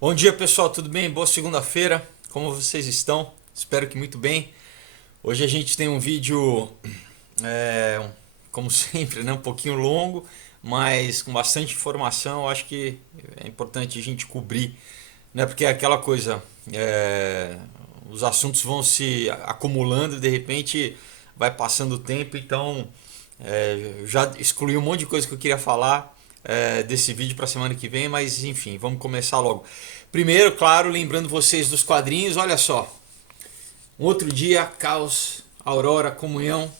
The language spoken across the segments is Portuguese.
Bom dia pessoal, tudo bem? Boa segunda-feira, como vocês estão? Espero que muito bem. Hoje a gente tem um vídeo, é, como sempre, né? Um pouquinho longo, mas com bastante informação. Eu acho que é importante a gente cobrir, né? Porque é aquela coisa, os assuntos vão se acumulando e de repente vai passando o tempo, então eu já excluí um monte de coisa que eu queria falar desse vídeo para a semana que vem, mas enfim, vamos começar logo. Primeiro, claro, lembrando vocês dos quadrinhos, olha só. Um outro dia, Caos, Aurora, Comunhão,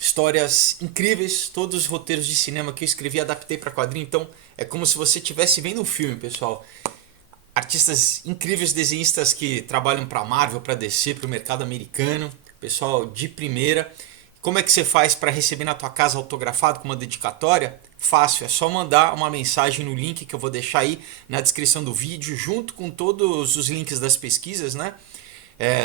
histórias incríveis, todos os roteiros de cinema que eu escrevi e adaptei para quadrinho, então é como se você estivesse vendo um filme, pessoal. Artistas incríveis, desenhistas que trabalham para Marvel, para DC, para o mercado americano, pessoal de primeira. Como é que você faz para receber na tua casa autografado com uma dedicatória? Fácil, é só mandar uma mensagem no link que eu vou deixar aí na descrição do vídeo, junto com todos os links das pesquisas, né?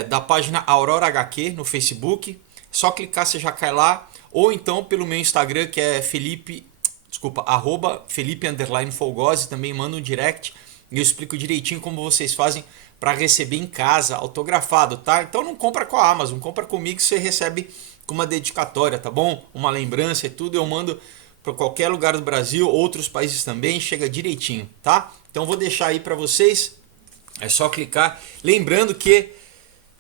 Da página Aurora HQ no Facebook. Só clicar, você já cai lá. Ou então pelo meu Instagram, que é Felipe_Folgose, também manda um direct e eu explico direitinho como vocês fazem para receber em casa, autografado, tá? Então não compra com a Amazon, compra comigo que você recebe com uma dedicatória, tá bom? Uma lembrança e tudo, eu mando para qualquer lugar do Brasil, outros países também, chega direitinho, tá? Então vou deixar aí para vocês, é só clicar. Lembrando que,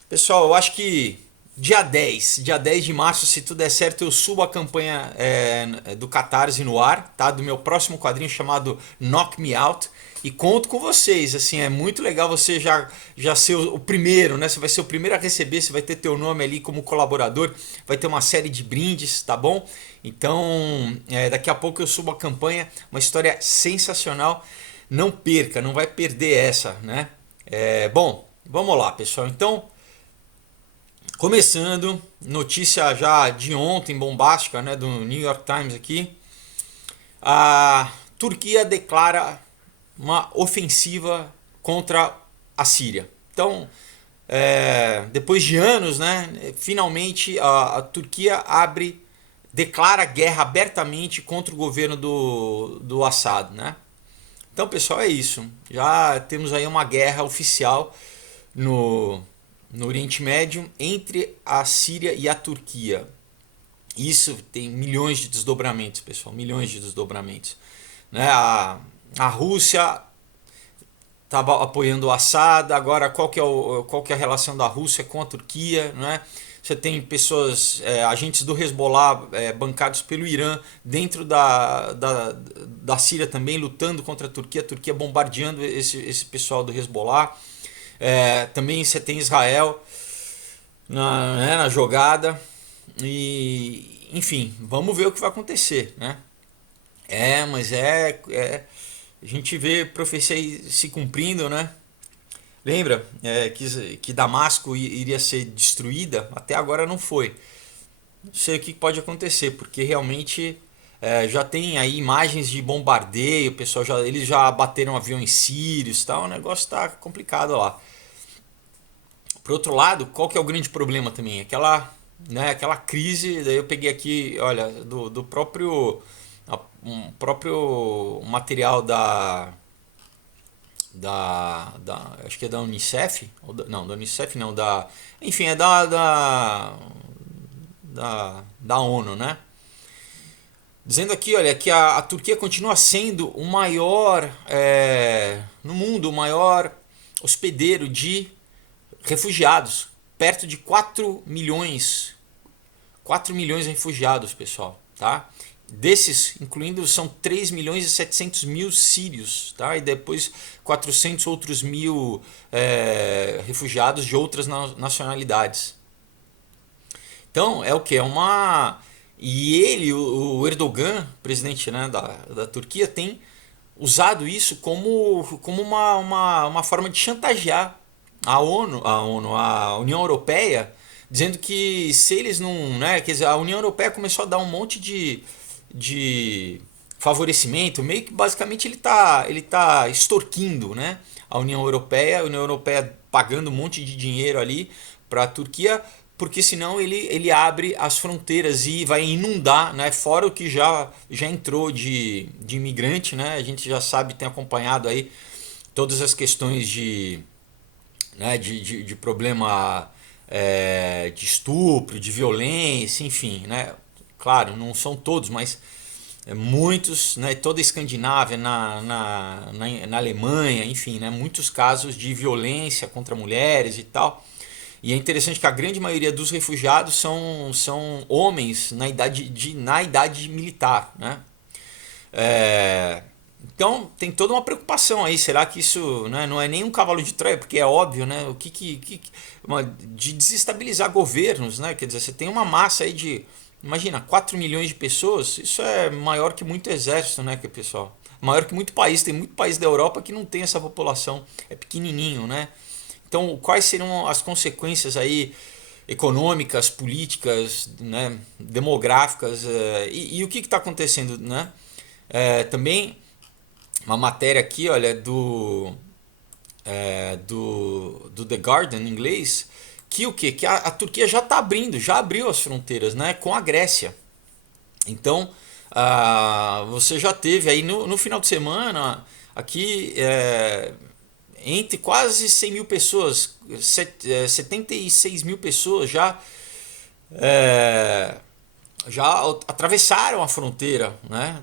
pessoal, eu acho que dia dez de março, se tudo der certo, eu subo a campanha do Catarse no ar, tá? Do meu próximo quadrinho chamado Knock Me Out. E conto com vocês, assim, é muito legal você já ser o primeiro, né? Você vai ser o primeiro a receber, você vai ter teu nome ali como colaborador, vai ter uma série de brindes, tá bom? Então, daqui a pouco eu subo a campanha, uma história sensacional. Não perca, não vai perder essa, né? Bom, vamos lá, pessoal. Então, começando, notícia já de ontem, bombástica, né, do New York Times aqui. A Turquia declara uma ofensiva contra a Síria. Então, depois de anos, né, finalmente a Turquia declara guerra abertamente contra o governo do Assad, né? Então, pessoal, é isso. Já temos aí uma guerra oficial no, no Oriente Médio entre a Síria e a Turquia. Isso tem milhões de desdobramentos, pessoal, milhões de desdobramentos. Né? A Rússia estava apoiando o Assad, agora qual que é a relação da Rússia com a Turquia, né? Você tem pessoas, agentes do Hezbollah, bancados pelo Irã, dentro da Síria também, lutando contra a Turquia bombardeando esse pessoal do Hezbollah. Também você tem Israel na jogada. E, enfim, vamos ver o que vai acontecer, né? Mas a gente vê profecia se cumprindo, né? Lembra que Damasco iria ser destruída? Até agora não foi. Não sei o que pode acontecer, porque realmente já tem aí imagens de bombardeio, o pessoal eles já bateram aviões sírios, tal, o negócio está complicado lá. Por outro lado, qual que é o grande problema também? Aquela crise, daí eu peguei aqui, olha, do um próprio material acho que é da Unicef, não, da Unicef não, enfim, é da ONU, né? Dizendo aqui, olha, que a Turquia continua sendo o maior, no mundo, o maior hospedeiro de refugiados, perto de 4 milhões de refugiados, pessoal, tá? Desses, incluindo, são 3 milhões e 700 mil sírios, tá? E depois 400 outros mil refugiados de outras nacionalidades. Então, é o que? E ele, o Erdogan, presidente, né, da Turquia, tem usado isso como uma forma de chantagear a União Europeia, dizendo que se eles não, né, quer dizer, a União Europeia começou a dar um monte de favorecimento, meio que basicamente ele tá extorquindo, né, a União Europeia pagando um monte de dinheiro ali para a Turquia, porque senão ele abre as fronteiras e vai inundar, né, fora o que já entrou de imigrante, né, a gente já sabe, tem acompanhado aí todas as questões né, de problema de estupro, de violência, enfim, né? Claro, não são todos, mas muitos, né, toda a Escandinávia, na Alemanha, enfim, né, muitos casos de violência contra mulheres e tal. E é interessante que a grande maioria dos refugiados são homens na idade militar, né? É, então tem toda uma preocupação aí. Será que isso, né, não é nem um cavalo de Troia? Porque é óbvio, né? De desestabilizar governos, né? Quer dizer, você tem uma massa aí de, imagina, 4 milhões de pessoas. Isso é maior que muito exército, né, que pessoal? Maior que muito país. Tem muito país da Europa que não tem essa população. É pequenininho, né? Então, quais seriam as consequências aí econômicas, políticas, né, demográficas e o que está acontecendo, né? Também uma matéria aqui, olha, do The Guardian em inglês, que o quê? Que a Turquia já está abrindo, já abriu as fronteiras, né, com a Grécia. Então, você já teve aí no final de semana aqui entre quase 100 mil pessoas, 76 mil pessoas é, já atravessaram a fronteira, né,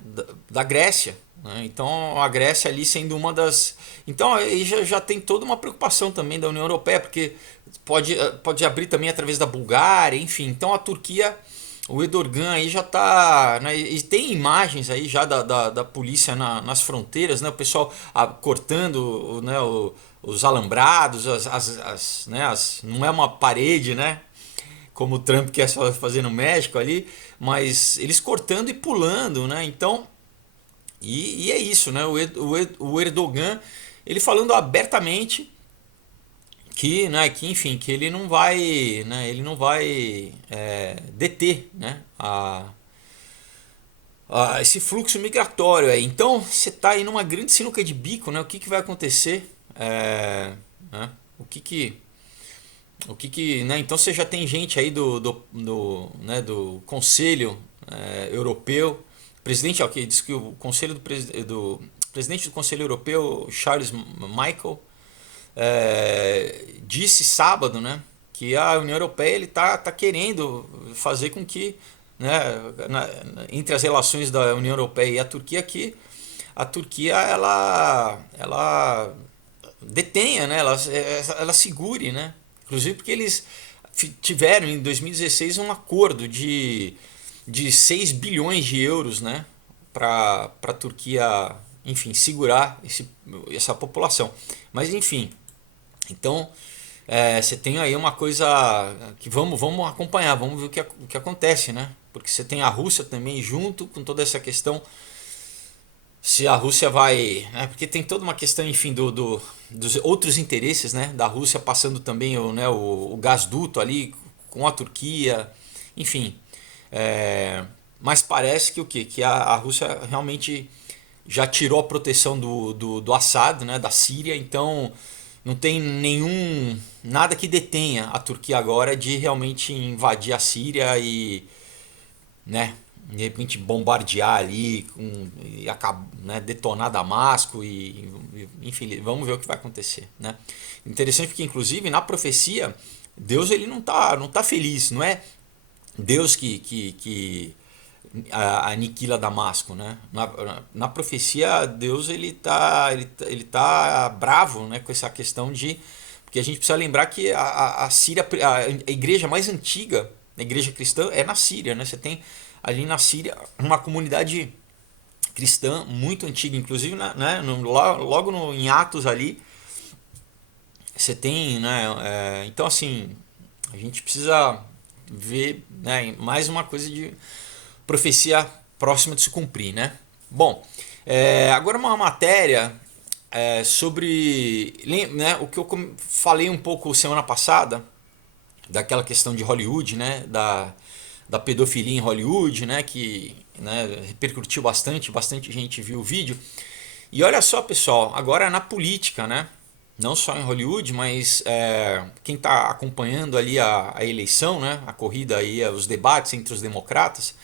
da Grécia. Né? Então a Grécia ali sendo uma das. Então aí já tem toda uma preocupação também da União Europeia, porque pode abrir também através da Bulgária, enfim. Então a Turquia, o Erdogan aí já está. Né, e tem imagens aí já da polícia nas fronteiras, né, o pessoal cortando, né, os alambrados, não é uma parede, né? Como o Trump quer fazer no México ali, mas eles cortando e pulando, né? Então, e é isso, né? O Erdogan, ele falando abertamente que, né, que enfim, que ele não vai deter, né, esse fluxo migratório aí. Então, você está aí numa grande sinuca de bico, né? O que vai acontecer? Né? Né? Então você já tem gente aí né, do Conselho Europeu, presidente, ok, diz que o Conselho do presidente do Conselho Europeu, Charles Michel, disse sábado, né, que a União Europeia ele tá querendo fazer com que, né, entre as relações da União Europeia e a Turquia, que a Turquia ela detenha, né, ela segure, né, inclusive porque eles tiveram em 2016 um acordo de 6 bilhões de euros, né, para a Turquia, enfim, segurar essa população. Mas enfim, então você tem aí uma coisa que vamos acompanhar, vamos ver o que acontece, né? Porque você tem a Rússia também junto com toda essa questão. Se a Rússia vai, né? Porque tem toda uma questão, enfim, dos outros interesses, né? Da Rússia passando também o gasduto ali com a Turquia, enfim. Mas parece que o quê? Que a Rússia realmente já tirou a proteção do Assad, né? Da Síria, então não tem nada que detenha a Turquia agora de realmente invadir a Síria e, né, de repente bombardear ali e né, detonar Damasco enfim, vamos ver o que vai acontecer, né? Interessante porque inclusive na profecia Deus ele não tá feliz, não é Deus que aniquila Damasco, né? Na profecia Deus ele tá bravo, né, com essa questão de porque a gente precisa lembrar que a Síria, a igreja mais antiga, a igreja cristã é na Síria, né? Você tem ali na Síria uma comunidade cristã muito antiga, inclusive logo em Atos ali você tem, né? Então assim a gente precisa ver, né, mais uma coisa de profecia próxima de se cumprir, né? Bom, agora uma matéria sobre, né, o que eu falei um pouco semana passada daquela questão de Hollywood, né, da pedofilia em Hollywood, né, que, né, repercutiu bastante gente viu o vídeo. E olha só, pessoal, agora na política, né, não só em Hollywood, mas quem está acompanhando ali a eleição, né, a corrida aí, os debates entre os democratas,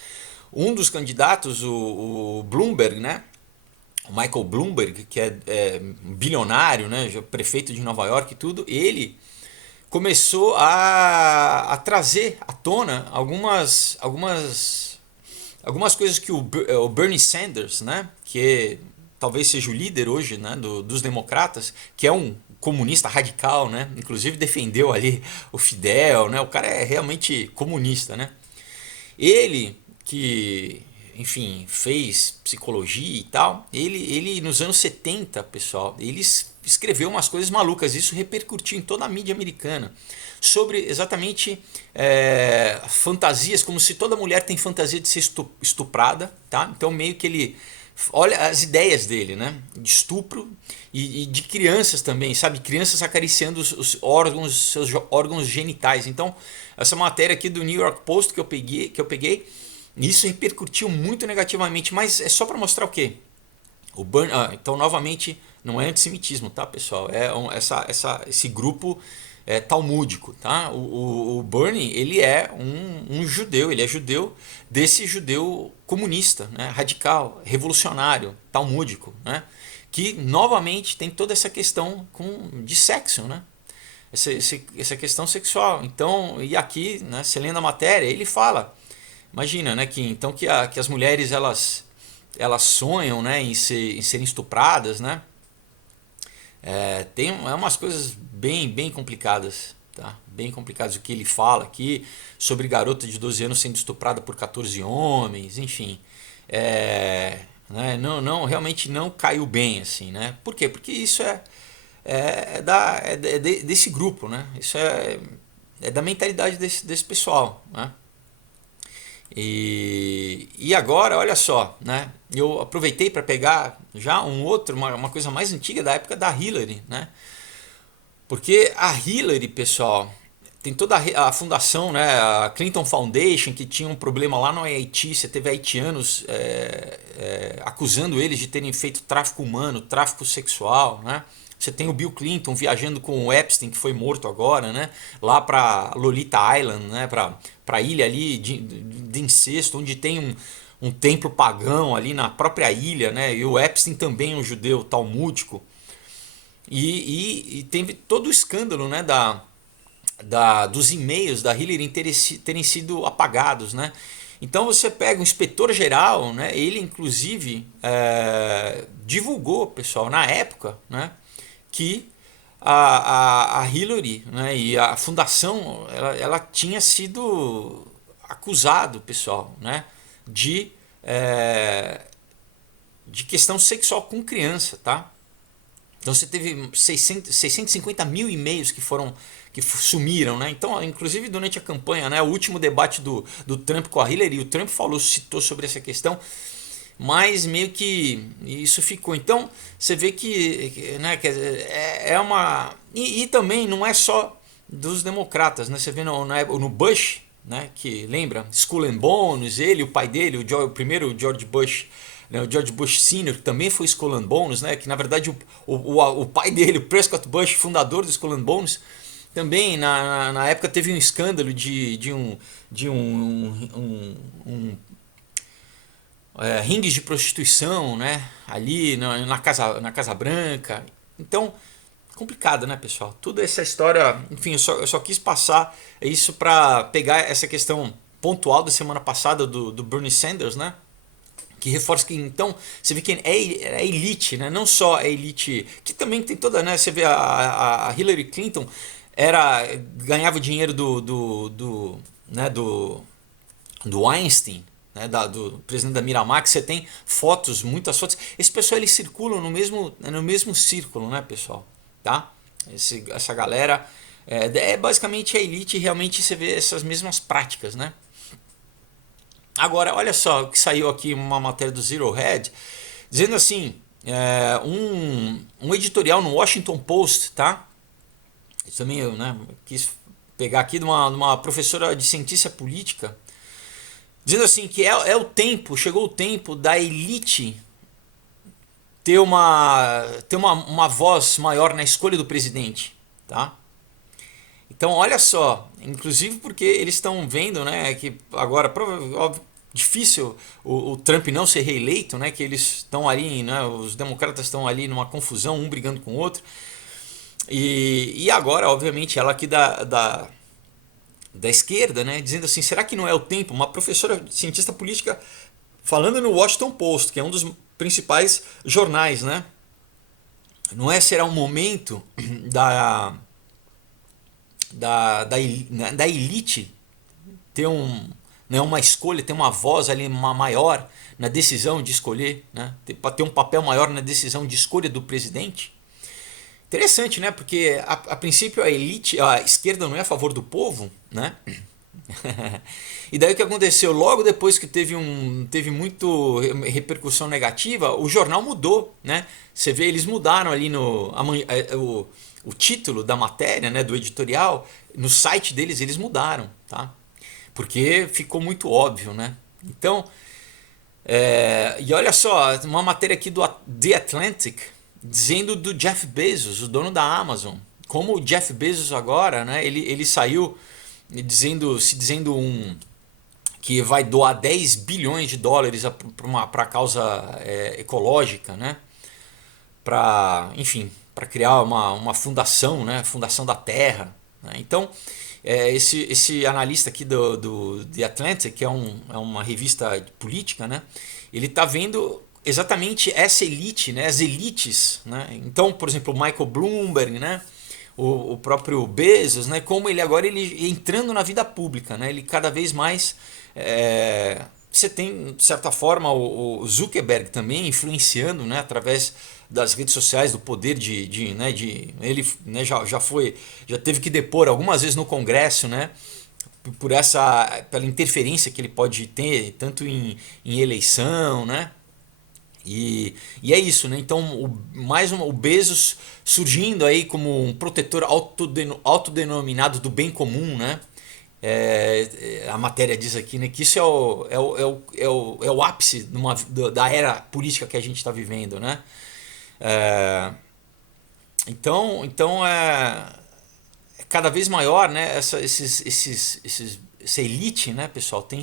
um dos candidatos, o Bloomberg, né, o Michael Bloomberg, que é um bilionário, né, já prefeito de Nova York e tudo, ele começou a trazer à tona algumas coisas que o Bernie Sanders, né, talvez seja o líder hoje, né, dos democratas, que é um comunista radical, né, inclusive defendeu ali o Fidel, né, o cara é realmente comunista, né. Ele que, enfim, fez psicologia e tal, ele nos anos 70, pessoal, ele escreveu umas coisas malucas, isso repercutiu em toda a mídia americana, sobre exatamente fantasias, como se toda mulher tem fantasia de ser estuprada, tá? Então meio que ele olha as ideias dele, né? De estupro e de crianças também, sabe? Crianças acariciando os órgãos, seus órgãos genitais. Então, essa matéria aqui do New York Post que eu peguei, isso repercutiu muito negativamente, mas é só para mostrar o quê? Então, novamente, não é antissemitismo, tá, pessoal? Esse grupo talmúdico, tá? O Bernie, ele é um judeu, ele é judeu desse judeu comunista, né? Radical, revolucionário, talmúdico, né? Que, novamente, tem toda essa questão de sexo, né? Essa questão sexual. Então, e aqui, né, você lendo a matéria, ele fala, imagina, né, que as mulheres elas sonham, né, em serem estupradas, né? Tem umas coisas bem complicadas, tá? Bem complicadas o que ele fala aqui sobre garota de 12 anos sendo estuprada por 14 homens, enfim. Né, realmente não caiu bem assim, né? Por quê? Porque isso desse grupo, né? Isso é da mentalidade desse pessoal, né? E agora, olha só, né? Eu aproveitei para pegar já uma coisa mais antiga da época da Hillary, né? Porque a Hillary, pessoal, tem toda a fundação, né? A Clinton Foundation, que tinha um problema lá no Haiti, você teve haitianos acusando eles de terem feito tráfico humano, tráfico sexual, né? Você tem o Bill Clinton viajando com o Epstein, que foi morto agora, né? Lá para Lolita Island, né? Para ilha ali de incesto, onde tem um templo pagão ali na própria ilha, né? E o Epstein também é um judeu talmúdico. E teve todo o escândalo, né? Dos e-mails da Hillary terem sido apagados, né? Então você pega o inspetor-geral, né? Ele inclusive divulgou, pessoal, na época, né? Que a Hillary, né, e a fundação ela tinha sido acusado, pessoal, né, de, é, de questão sexual com criança, tá? Então você teve 650 mil e-mails que sumiram, né? Então, inclusive durante a campanha, né, o último debate do Trump com a Hillary, o Trump citou sobre essa questão, mas meio que isso ficou. Então você vê né, uma. E também não é só dos democratas, né? Você vê no Bush, né, que lembra? Skull and Bones, ele, o pai dele, o primeiro George Bush. Né, o George Bush Sr., que também foi Skull and Bones, né, que na verdade o pai dele, o Prescott Bush, fundador do Skull and Bones, também na época teve um escândalo de ringues de prostituição, né? Ali na Casa Branca. Então, complicado, né, pessoal? Toda essa história, enfim, eu só quis passar isso para pegar essa questão pontual da semana passada do Bernie Sanders, né? Que reforça que então você vê que é elite, né? Não só a elite, que também tem toda, né? Você vê a Hillary Clinton ganhava dinheiro né, do Weinstein, né, do presidente da Miramar, que você tem muitas fotos. Esse pessoal eles circulam no mesmo círculo, né, pessoal? Tá? Essa galera basicamente a elite e realmente você vê essas mesmas práticas, né? Agora, olha só o que saiu aqui uma matéria do Zero Head, dizendo assim, um editorial no Washington Post, tá? Isso também eu, né, quis pegar aqui de uma professora de ciência política, dizendo assim que chegou o tempo da elite ter uma voz maior na escolha do presidente, tá? Então olha só, inclusive porque eles estão vendo, né, que agora óbvio, difícil o Trump não ser reeleito, né? Que eles estão ali, né? Os democratas estão ali numa confusão, um brigando com o outro. E agora, obviamente, ela aqui da esquerda, né? Dizendo assim, será que não é o tempo? Uma professora cientista política falando no Washington Post, que é um dos principais jornais, né? Não é será um momento da elite ter né, uma escolha, ter uma voz ali maior na decisão de escolher, né? Para ter um papel maior na decisão de escolha do presidente? Interessante, né? Porque a princípio a elite, a esquerda não é a favor do povo, né? E daí o que aconteceu? Logo depois que teve muito repercussão negativa, o jornal mudou, né? Você vê, eles mudaram ali o título da matéria, né, do editorial, no site deles eles mudaram, tá? Porque ficou muito óbvio, né? Então, e olha só, uma matéria aqui do The Atlantic dizendo do Jeff Bezos, o dono da Amazon. Como o Jeff Bezos agora, né, ele saiu se dizendo que vai doar 10 bilhões de dólares para a causa ecológica, né? Para, enfim, para criar uma fundação, né? Fundação da Terra. Né? Então, esse analista aqui do The Atlantic, que é uma revista política, né? Ele está vendo exatamente essa elite, né? As elites. Né? Então, por exemplo, o Michael Bloomberg, né? O próprio Bezos, né? Como ele entrando na vida pública, né? Ele cada vez mais você tem, de certa forma, o Zuckerberg também influenciando, né, através das redes sociais, do poder ele, né, já teve que depor algumas vezes no Congresso, né, pela interferência que ele pode ter tanto em eleição, né. E é isso, né? Então o Bezos surgindo aí como um protetor autodenominado do bem comum, né? A matéria diz aqui, né, que isso é o ápice da era política que a gente está vivendo, né? É, então é cada vez maior, né? Essa elite, né, pessoal, tem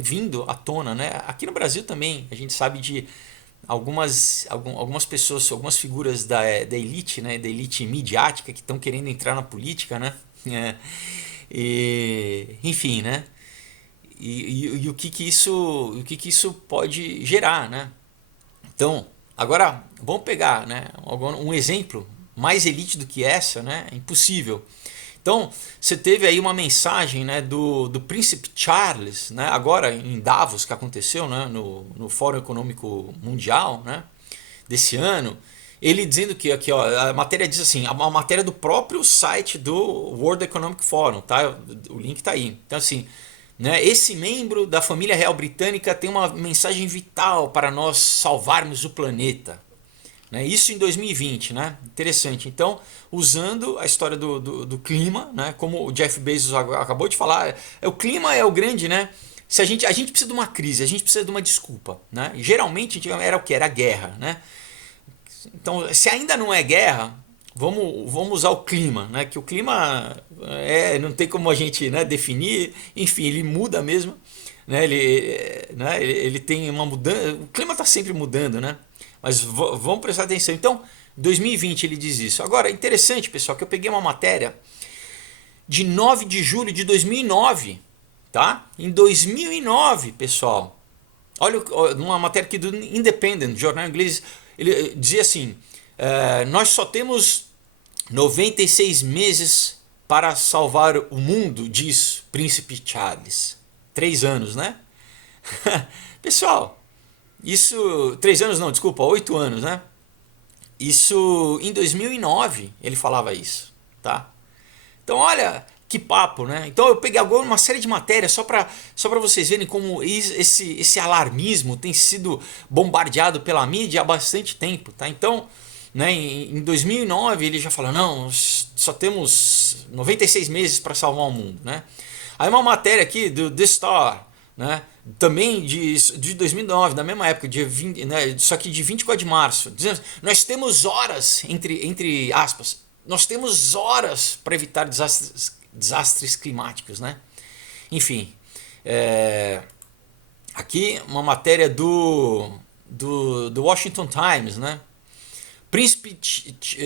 vindo à tona, né? Aqui no Brasil também a gente sabe de algumas pessoas, algumas figuras da elite, né, da elite midiática que estão querendo entrar na política, né? Enfim, né? E o que que isso pode gerar, né? Então, agora vamos pegar, né, um exemplo mais elite do que essa, né? É impossível. Então, você teve aí uma mensagem, né, do Príncipe Charles, né, agora em Davos, que aconteceu, né, no Fórum Econômico Mundial, né, desse ano, ele dizendo que aqui, ó, a matéria diz assim, a matéria do próprio site do World Economic Forum, tá? O link está aí. Então assim, né, esse membro da família real britânica tem uma mensagem vital para nós salvarmos o planeta. Né? Isso em 2020, né? Interessante. Então, usando a história do clima, né? Como o Jeff Bezos acabou de falar, o clima é o grande, né? Se a gente precisa de uma crise, a gente precisa de uma desculpa, né? E geralmente era o que? Era a guerra, né? Então, se ainda não é guerra, vamos usar o clima, né? Que o clima não tem como a gente, né, definir, enfim, ele muda mesmo, né? Ele tem uma mudança, o clima está sempre mudando, né? Mas vamos prestar atenção. Então, 2020 ele diz isso. Agora, interessante, pessoal, que eu peguei uma matéria de 9 de julho de 2009, tá? Em 2009, pessoal. Olha uma matéria aqui do Independent, jornal inglês, ele dizia assim: nós só temos 96 meses para salvar o mundo, diz Príncipe Charles. 3 anos, né? Pessoal, isso. 3 anos não, desculpa, 8 anos, né? Isso em 2009 ele falava isso, tá? Então olha que papo, né? Então eu peguei agora uma série de matérias só para vocês verem como esse alarmismo tem sido bombardeado pela mídia há bastante tempo, tá? Então, né, em 2009 ele já falou, não, só temos 96 meses para salvar o mundo, né? Aí uma matéria aqui do The Star, né? Também de 2009, da mesma época, dia 20, né, só que de 24 de março, dizendo, nós temos horas, entre aspas, nós temos horas para evitar desastres climáticos, né? Enfim, Aqui uma matéria do Washington Times, né? Príncipe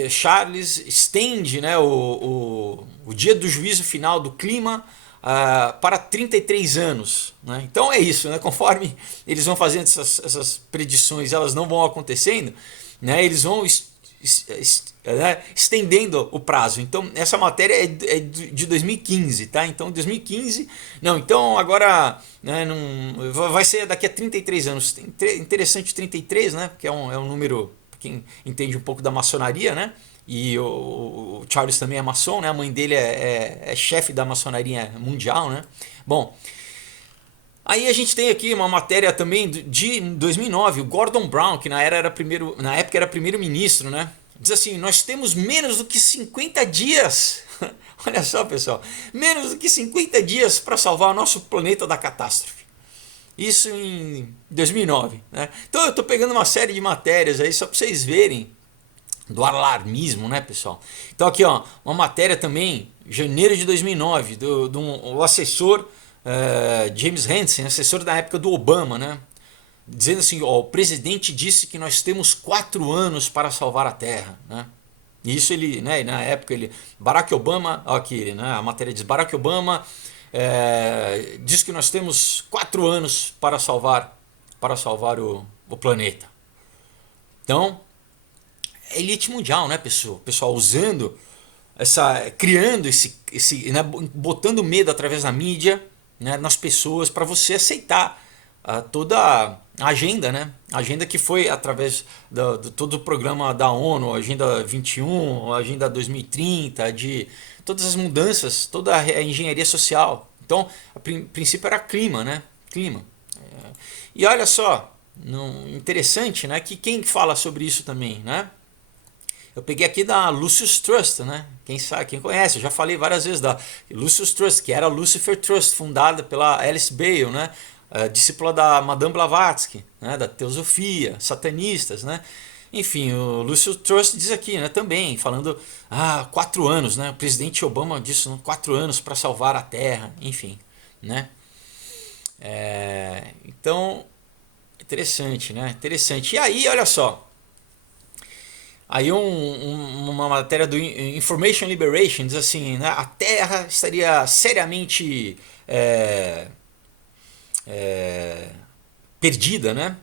Charles estende, né, o dia do juízo final do clima para 33 anos. Né? Então é isso, né? Conforme eles vão fazendo essas predições, elas não vão acontecendo, né? Eles vão né, estendendo o prazo. Então essa matéria é de 2015, tá? Então 2015, não, então agora, né, não, vai ser daqui a 33 anos. Interessante 33, né? Porque é um número, quem entende um pouco da maçonaria, né? E o Charles também é maçom, né? A mãe dele é chefe da maçonaria mundial, né? Bom, aí a gente tem aqui uma matéria também de 2009, o Gordon Brown, que na época era primeiro-ministro, né? Diz assim: nós temos menos do que 50 dias. Olha só, pessoal, menos do que 50 dias para salvar o nosso planeta da catástrofe. Isso em 2009, né? Então eu estou pegando uma série de matérias aí só para vocês verem do alarmismo, né, pessoal? Então aqui, ó, uma matéria também, janeiro de 2009, do assessor James Hansen, assessor da época do Obama, né? Dizendo assim, ó, o presidente disse que nós temos 4 anos para salvar a Terra, né? E isso ele, né, na época Barack Obama, ó, aqui, né, a matéria diz, Barack Obama diz que nós temos 4 anos para salvar o planeta. Então, é elite mundial, né, pessoal usando criando né, botando medo através da mídia, né, nas pessoas para você aceitar toda a agenda, né? A agenda que foi através do todo o programa da ONU, a Agenda 21, a Agenda 2030, de todas as mudanças, toda a engenharia social. Então, a princípio era clima, né? Clima. E olha só, interessante, né? Que quem fala sobre isso também, né? Eu peguei aqui da Lucis Trust, né? Quem sabe, quem conhece, eu já falei várias vezes da Lucis Trust, que era a Lucifer Trust, fundada pela Alice Bale, né? Discípula da Madame Blavatsky, né? Da teosofia, satanistas, né? Enfim, o Lucis Trust diz aqui, né? Também falando 4 anos, né? O presidente Obama disse 4 anos para salvar a Terra, enfim, né? Então, interessante, né? Interessante. E aí, olha só. Aí uma matéria do Information Liberation diz assim, né, a Terra estaria seriamente perdida, né?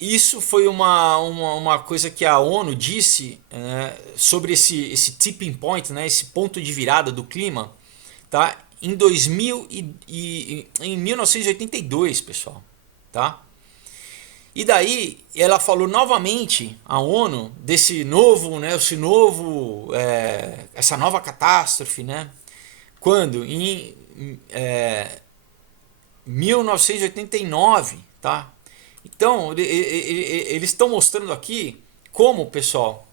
Isso foi uma coisa que a ONU disse sobre esse tipping point, né, esse ponto de virada do clima, tá? Em 1982, pessoal, tá? E daí ela falou novamente, a ONU, desse novo, né, essa nova catástrofe, né? Quando? Em 1989, tá? Então eles estão mostrando aqui como, pessoal,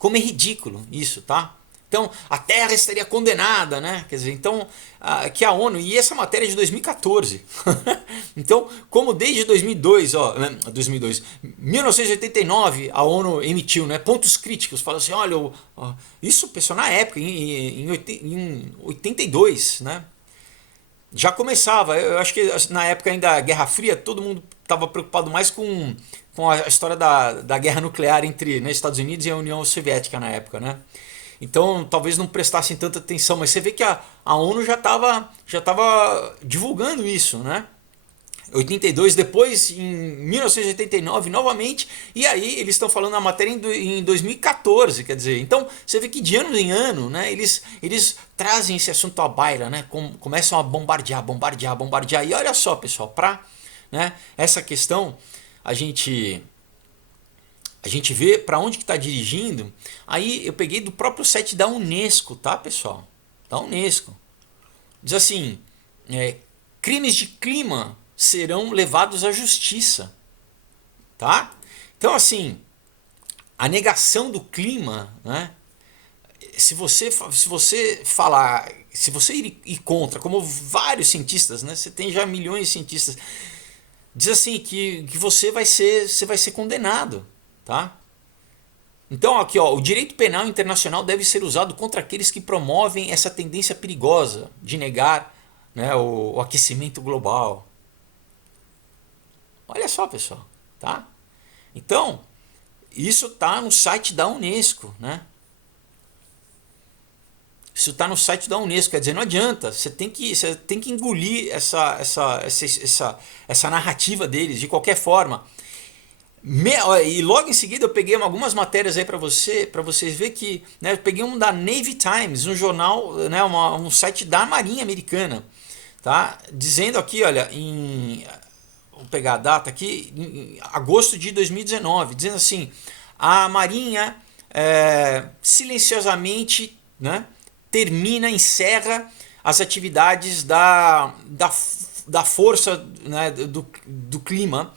como é ridículo isso, tá? Então, a Terra estaria condenada, né? Quer dizer, então, que a ONU, e essa matéria é de 2014. Então, como desde 2002, 1989, a ONU emitiu, né, pontos críticos, falou assim, olha, isso, pessoal, na época, em 82, né? Já começava, eu acho que na época ainda da Guerra Fria, todo mundo estava preocupado mais com a história da guerra nuclear entre, né, Estados Unidos e a União Soviética na época, né? Então talvez não prestassem tanta atenção, mas você vê que a ONU já tava divulgando isso, né? 82, depois em 1989 novamente, e aí eles estão falando a matéria em 2014, quer dizer, então você vê que de ano em ano, né, eles trazem esse assunto à baila, né, começam a bombardear, e olha só, pessoal, para, né, essa questão a gente vê para onde que está dirigindo. Aí eu peguei do próprio site da Unesco, tá, pessoal? Da Unesco. Diz assim, crimes de clima serão levados à justiça, tá? Então, assim, a negação do clima, né? Se você falar, se você ir contra, como vários cientistas, né? Você tem já milhões de cientistas, diz assim que você vai ser condenado, tá? Então aqui, ó, o direito penal internacional deve ser usado contra aqueles que promovem essa tendência perigosa de negar, né, o aquecimento global. Olha só, pessoal, tá? Então, isso está no site da Unesco, né? Isso está no site da Unesco, quer dizer, não adianta, você tem que engolir essa narrativa deles de qualquer forma. E logo em seguida eu peguei algumas matérias aí para vocês ver que, né, eu peguei um da Navy Times, um jornal, né, um site da Marinha Americana, tá? Dizendo aqui, olha, vou pegar a data aqui, em agosto de 2019, dizendo assim, a Marinha silenciosamente, né, encerra as atividades da força, né, do clima,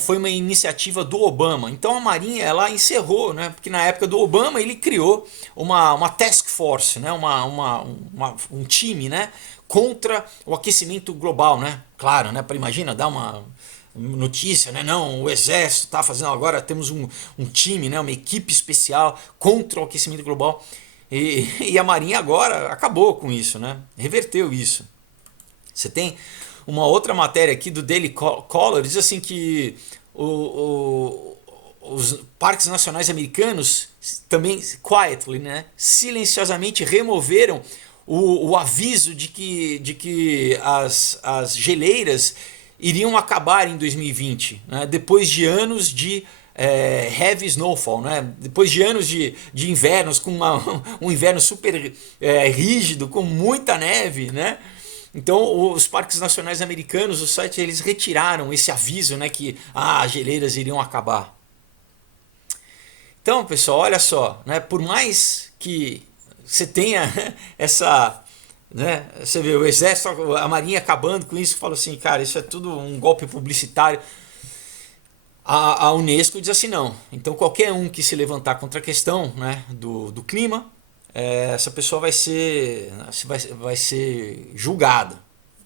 foi uma iniciativa do Obama. Então a Marinha ela encerrou, né, porque na época do Obama ele criou uma task force, né, um time, né, contra o aquecimento global, né? Claro, né, para imagina dar uma notícia, né? Não, o exército está fazendo agora, temos um time, né, uma equipe especial contra o aquecimento global. E a Marinha agora acabou com isso, né? Reverteu isso. Você tem uma outra matéria aqui do Daily Caller, diz assim que os parques nacionais americanos também, quietly, né, silenciosamente removeram o aviso de que as geleiras iriam acabar em 2020, né, depois de anos de heavy snowfall, né? Depois de anos de invernos, com um inverno super rígido, com muita neve, né? Então os parques nacionais americanos, o site, eles retiraram esse aviso, né, que as geleiras iriam acabar. Então, pessoal, olha só, né, por mais que você tenha essa, né, você vê o exército, a marinha acabando com isso, fala assim, cara, isso é tudo um golpe publicitário. A Unesco diz assim, não. Então qualquer um que se levantar contra a questão, né, do clima, essa pessoa vai ser julgada,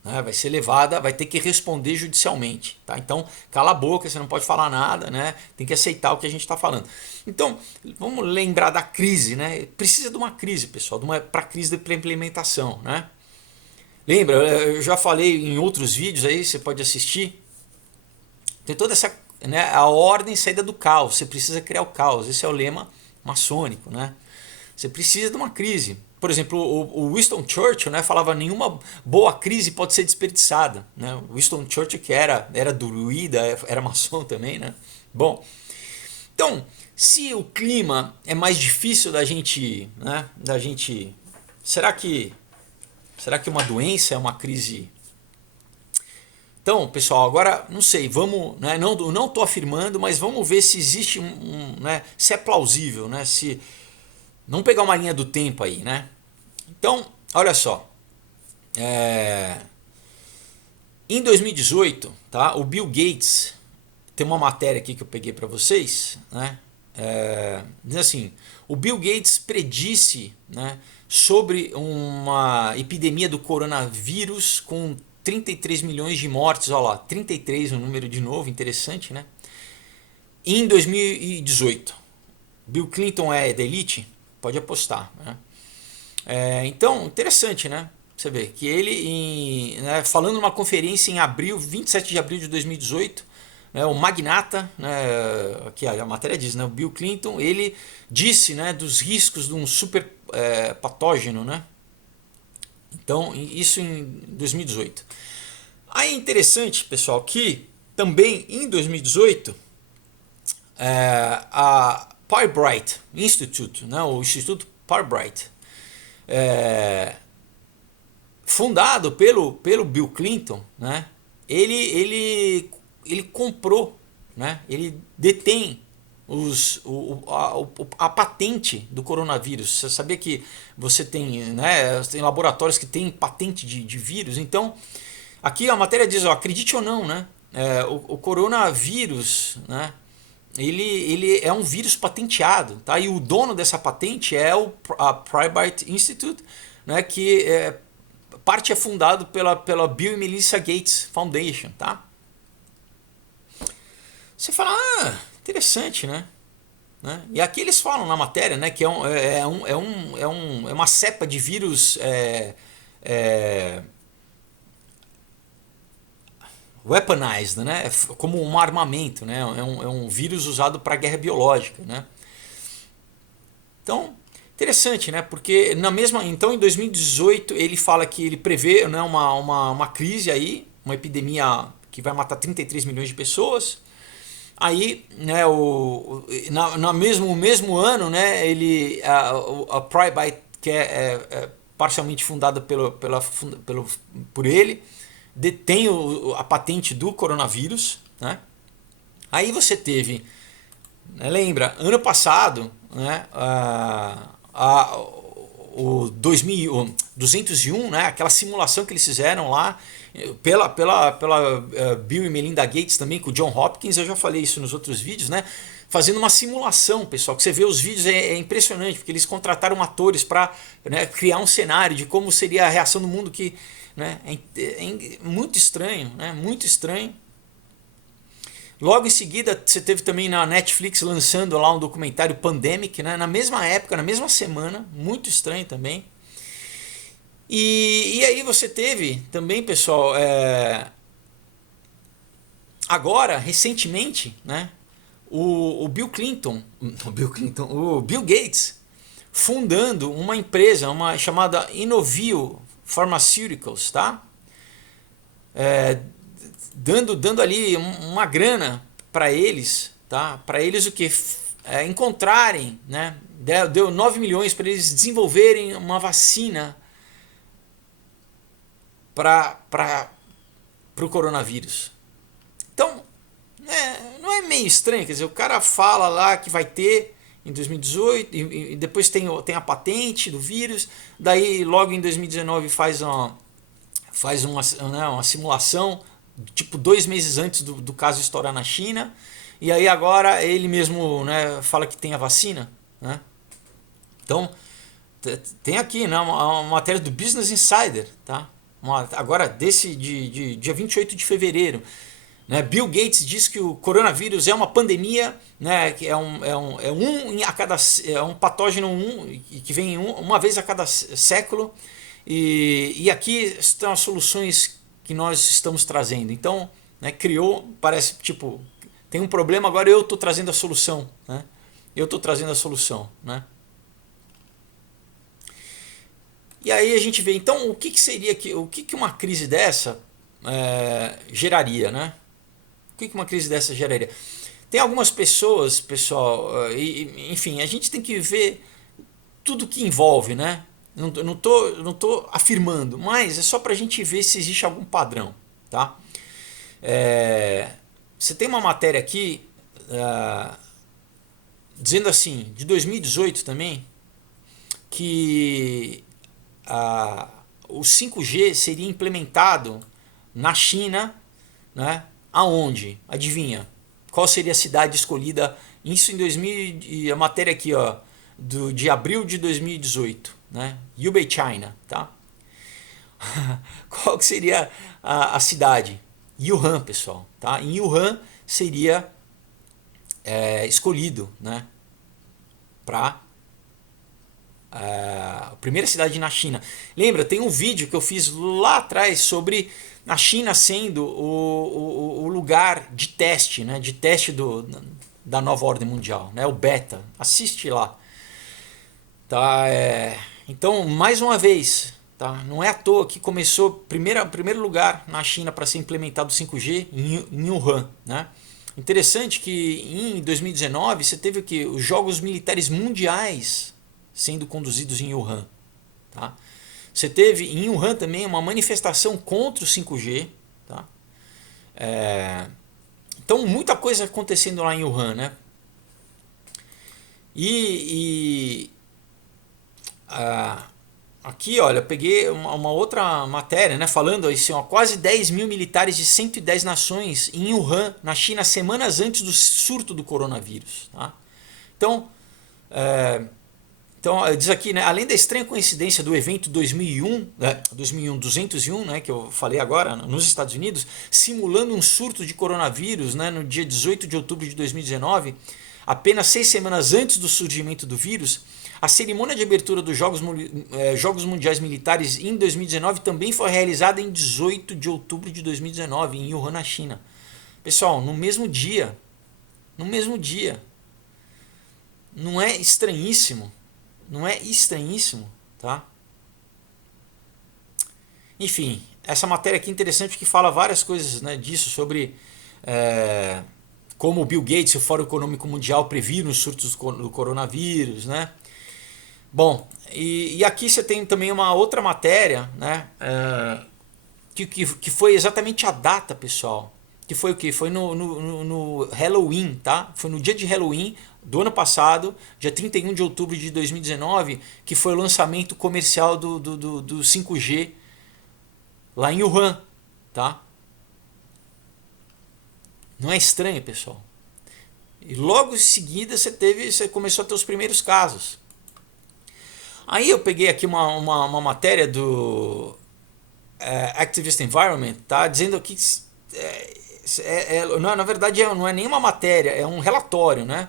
né, vai ser levada, vai ter que responder judicialmente. Tá? Então cala a boca, você não pode falar nada, né, tem que aceitar o que a gente está falando. Então vamos lembrar da crise. Né? Precisa de uma crise, pessoal, para a crise da implementação. Né? Lembra, eu já falei em outros vídeos aí, você pode assistir. Tem toda essa, né, a ordem saída do caos. Você precisa criar o caos. Esse é o lema maçônico, né? Você precisa de uma crise. Por exemplo, o Winston Churchill, né, falava nenhuma boa crise pode ser desperdiçada. Né? O Winston Churchill, que era druida, era maçom também, né? Bom, então, se o clima é mais difícil da gente, né, será que uma doença é uma crise? Então, pessoal, agora não sei, vamos, né, não estou afirmando, mas vamos ver se existe né, se é plausível, né, se não pegar uma linha do tempo aí, né? Então, olha só, em 2018, tá, o Bill Gates tem uma matéria aqui que eu peguei para vocês, né? Diz assim, o Bill Gates predisse, né, sobre uma epidemia do coronavírus com 33 milhões de mortes, olha lá, 33 o número de novo, interessante, né? Em 2018. Bill Clinton é da elite? Pode apostar, né? Então, interessante, né? Você vê que ele, né, falando numa conferência em abril, 27 de abril de 2018, né, o magnata, né, aqui a matéria diz, né, o Bill Clinton, ele disse, né, dos riscos de um super patógeno, né? Então, isso em 2018. Aí é interessante, pessoal, que também em 2018 a Pirbright Institute, né, o Instituto Pirbright, fundado pelo Bill Clinton, né, ele comprou, né, ele detém a patente do coronavírus. Você sabia que você tem, né, tem laboratórios que têm patente de vírus? Então, aqui a matéria diz, ó, acredite ou não, né, o coronavírus, né, ele é um vírus patenteado, tá? E o dono dessa patente é a Pirbright Institute, né, que parte é fundado pela Bill e Melinda Gates Foundation, tá? Você fala, interessante, né? E aqui eles falam na matéria, né, que é uma cepa de vírus weaponized, né? Como um armamento, né? É um vírus usado para guerra biológica, né? Então, interessante, né? Porque então em 2018 ele fala que ele prevê, né, uma crise aí, uma epidemia que vai matar 33 milhões de pessoas. Aí, né, o mesmo ano, né, a PryBite, que é parcialmente fundada por ele, detém a patente do coronavírus, né? Aí você teve, né, lembra, ano passado, né, o 201, né, aquela simulação que eles fizeram lá pela Bill e Melinda Gates também, com o John Hopkins, eu já falei isso nos outros vídeos, né, fazendo uma simulação, pessoal, que você vê os vídeos, é impressionante, porque eles contrataram atores para, né, criar um cenário de como seria a reação do mundo, que, né, é muito estranho, né, muito estranho. Logo em seguida, você teve também na Netflix lançando lá um documentário Pandemic, né? Na mesma época, na mesma semana, muito estranho também. E aí você teve também, pessoal, agora, recentemente, né? O Bill Gates, fundando uma empresa, chamada Inovio Pharmaceuticals, tá? Dando ali uma grana para eles, tá? Para eles o que? Encontrarem, né? Deu 9 milhões para eles desenvolverem uma vacina para o coronavírus. Então, não é meio estranho? Quer dizer, o cara fala lá que vai ter em 2018 e depois tem a patente do vírus, daí logo em 2019 faz uma simulação, tipo 2 meses antes do caso estourar na China, e aí agora ele mesmo, né, fala que tem a vacina, né? Então tem aqui, né, uma matéria do Business Insider, tá? Agora de dia 28 de fevereiro, né? Bill Gates diz que o coronavírus é uma pandemia, né, que é um patógeno que vem uma vez a cada século, e aqui estão as soluções que nós estamos trazendo. Então, né, parece tipo, tem um problema, agora eu estou trazendo a solução, né? Eu estou trazendo a solução, né? E aí a gente vê, então, o que seria o que uma crise dessa geraria, né? O que uma crise dessa geraria? Tem algumas pessoas, pessoal, enfim, a gente tem que ver tudo que envolve, né? Não tô afirmando, mas é só para a gente ver se existe algum padrão, tá? Você tem uma matéria aqui dizendo assim, de 2018 também, que o 5G seria implementado na China, né? Aonde? Adivinha? Qual seria a cidade escolhida? Isso em 2000, a matéria aqui, ó, de abril de 2018, né? Hubei, China, tá? Qual que seria a cidade? Wuhan, pessoal, tá? Em Wuhan seria escolhido, né, para a primeira cidade na China. Lembra, tem um vídeo que eu fiz lá atrás sobre a China sendo o lugar de teste, né, de teste da nova ordem mundial, né, o beta. Assiste lá. Tá, então, mais uma vez, tá, não é à toa que começou primeiro lugar na China para ser implementado o 5G em Wuhan, né? Interessante que em 2019 você teve os Jogos Militares Mundiais sendo conduzidos em Wuhan, tá? Você teve em Wuhan também uma manifestação contra o 5G, tá? Então muita coisa acontecendo lá em Wuhan, né? Aqui, olha, eu peguei uma outra matéria, né, falando assim, ó, quase 10 mil militares de 110 nações em Wuhan, na China, semanas antes do surto do coronavírus. Tá? Então, diz aqui, né, além da estranha coincidência do evento 201, né, que eu falei agora, nos Estados Unidos, simulando um surto de coronavírus, né, no dia 18 de outubro de 2019, apenas 6 semanas antes do surgimento do vírus, a cerimônia de abertura dos Jogos Mundiais Militares em 2019 também foi realizada em 18 de outubro de 2019, em Wuhan, na China. Pessoal, no mesmo dia. No mesmo dia. Não é estranhíssimo? Não é estranhíssimo, tá? Enfim, essa matéria aqui é interessante porque fala várias coisas, né, disso, sobre como o Bill Gates e o Fórum Econômico Mundial previram os surtos do coronavírus, né? Bom, e aqui você tem também uma outra matéria, né, que foi exatamente a data, pessoal. Que foi o quê? Foi no Halloween, tá? Foi no dia de Halloween do ano passado, dia 31 de outubro de 2019, que foi o lançamento comercial do 5G lá em Wuhan, tá? Não é estranho, pessoal? E logo em seguida você começou a ter os primeiros casos. Aí eu peguei aqui uma matéria do Activist Environment, tá? Dizendo que na verdade não é nem uma matéria, é um relatório, né?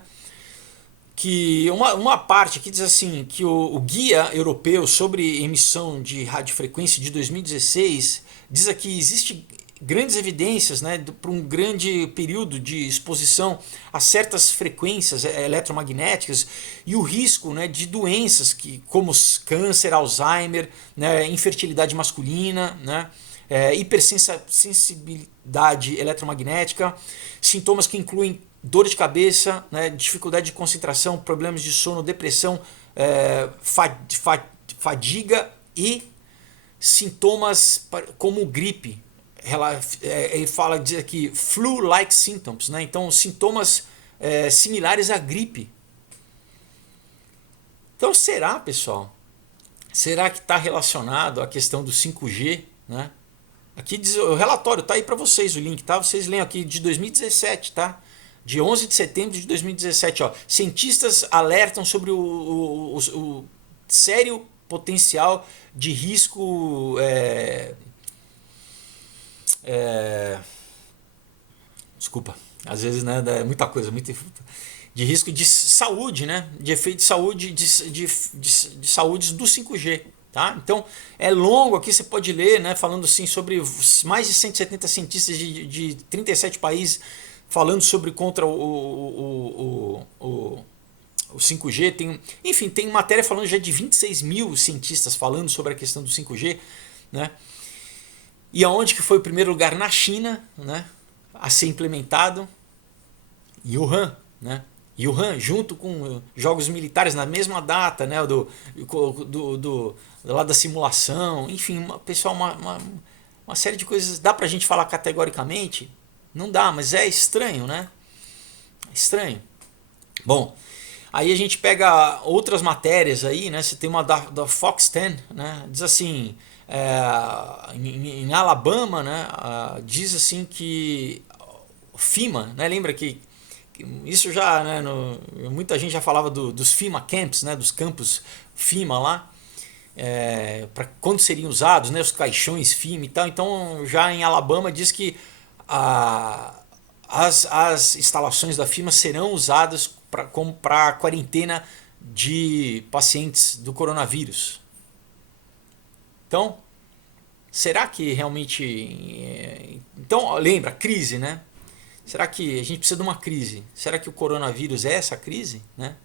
Que uma parte que diz assim que o Guia Europeu sobre Emissão de Radiofrequência de 2016 diz aqui existe grandes evidências, né, para um grande período de exposição a certas frequências eletromagnéticas e o risco, né, de doenças como câncer, Alzheimer, né, infertilidade masculina, né, hipersensibilidade eletromagnética, sintomas que incluem dor de cabeça, né, dificuldade de concentração, problemas de sono, depressão, fadiga e sintomas como gripe. Ele diz aqui flu-like symptoms, né? Então sintomas similares à gripe. Então será, pessoal? Será que está relacionado à questão do 5G, né? Aqui diz o relatório, tá aí para vocês o link, tá? Vocês leem aqui de 2017, tá? De 11 de setembro de 2017, ó. Cientistas alertam sobre o sério potencial de risco desculpa, às vezes, né, é muita coisa, de risco de saúde, né, de efeito de saúde de saúde do 5G, tá? Então é longo aqui, você pode ler, né, falando assim sobre mais de 170 cientistas de 37 países falando sobre contra o 5G, enfim, tem matéria falando já de 26 mil cientistas falando sobre a questão do 5G, né? E aonde que foi o primeiro lugar? Na China, né, a ser implementado? Wuhan, né? Wuhan, junto com jogos militares na mesma data, né, lá da simulação, enfim, pessoal, uma série de coisas. Dá pra gente falar categoricamente? Não dá, mas é estranho, né? Estranho. Bom, aí a gente pega outras matérias aí, né? Você tem uma da Fox 10, né? Diz assim, em Alabama, né? Diz assim que FEMA, né? Lembra que isso já, né? Muita gente já falava dos FEMA camps, né? Dos campos FEMA lá, para quando seriam usados, né? Os caixões FEMA e tal. Então já em Alabama diz que as instalações da FEMA serão usadas para quarentena de pacientes do coronavírus. Então, será que realmente... Então, lembra, crise, né? Será que a gente precisa de uma crise? Será que o coronavírus é essa crise, né?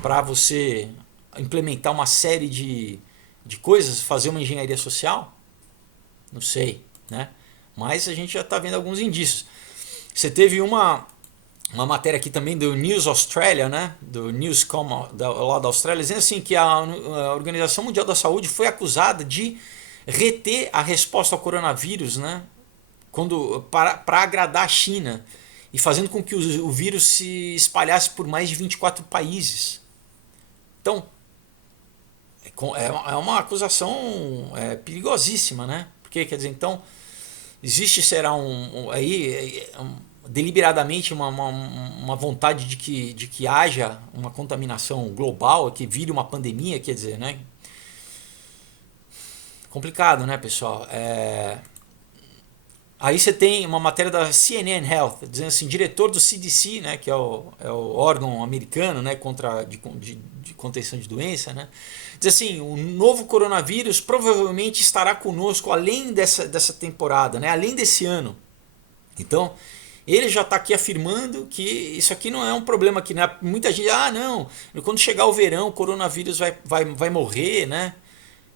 Para você implementar uma série de coisas, fazer uma engenharia social? Não sei, né? Mas a gente já está vendo alguns indícios. Você teve uma matéria aqui também do News Australia, né? Do Newscom lá da Austrália, dizendo assim que a Organização Mundial da Saúde foi acusada de reter a resposta ao coronavírus, né? Para agradar a China e fazendo com que o vírus se espalhasse por mais de 24 países. Então, é uma acusação perigosíssima, né? Porque, quer dizer, então, será deliberadamente uma vontade de que haja uma contaminação global, que vire uma pandemia, quer dizer, né? Complicado, né, pessoal? Aí você tem uma matéria da CNN Health, dizendo assim, diretor do CDC, né, que é o órgão americano, né, de contenção de doença, né, diz assim, o novo coronavírus provavelmente estará conosco além dessa temporada, né, além desse ano. Então, ele já está aqui afirmando que isso aqui não é um problema aqui, né? Muita gente, não, quando chegar o verão, o coronavírus vai morrer, né?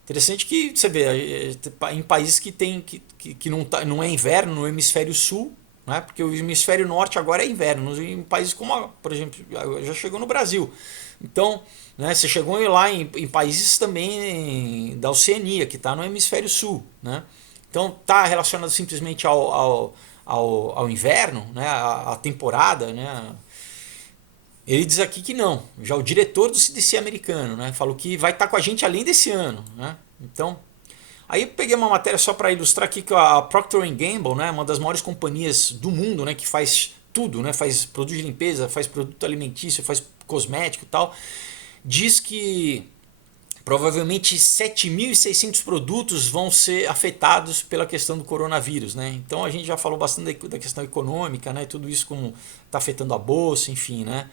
Interessante que você vê, em países que tem que não é inverno no hemisfério sul, né? Porque o hemisfério norte agora é inverno. Em países como, por exemplo, já chegou no Brasil. Então, né, você chegou lá em países também da Oceania, que está no hemisfério sul. Né? Então, está relacionado simplesmente ao inverno, né, a temporada, né? Ele diz aqui que não. Já o diretor do CDC americano, né, falou que vai estar com a gente além desse ano, né? Então, aí eu peguei uma matéria só para ilustrar aqui que a Procter Gamble, né, uma das maiores companhias do mundo, né, que faz tudo, né, faz produto de limpeza, faz produto alimentício, faz cosmético e tal, diz que provavelmente 7.600 produtos vão ser afetados pela questão do coronavírus, né? Então a gente já falou bastante da questão econômica, né? Tudo isso como está afetando a bolsa, enfim, né?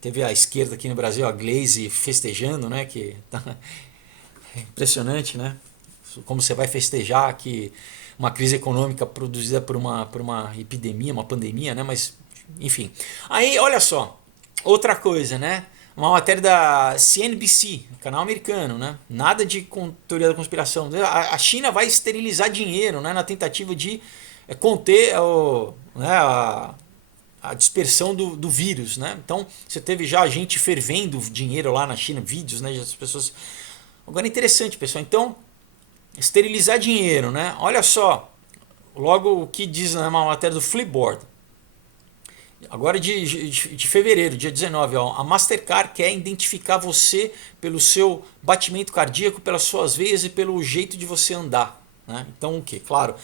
Teve a esquerda aqui no Brasil, a Glaze festejando, né? Que tá impressionante, né? Como você vai festejar que uma crise econômica produzida por uma epidemia, uma pandemia, né? Mas enfim. Aí, olha só, outra coisa, né? Uma matéria da CNBC, canal americano, né? Nada de teoria da conspiração. A China vai esterilizar dinheiro, né? Na tentativa de conter a dispersão do vírus, né? Então você teve já gente fervendo dinheiro lá na China, vídeos, né? As pessoas. Agora é interessante, pessoal. Então esterilizar dinheiro, né? Olha só, logo o que diz na matéria do Flipboard. Agora de fevereiro, dia 19, ó, a Mastercard quer identificar você pelo seu batimento cardíaco, pelas suas veias e pelo jeito de você andar. Né? Então o que? Claro,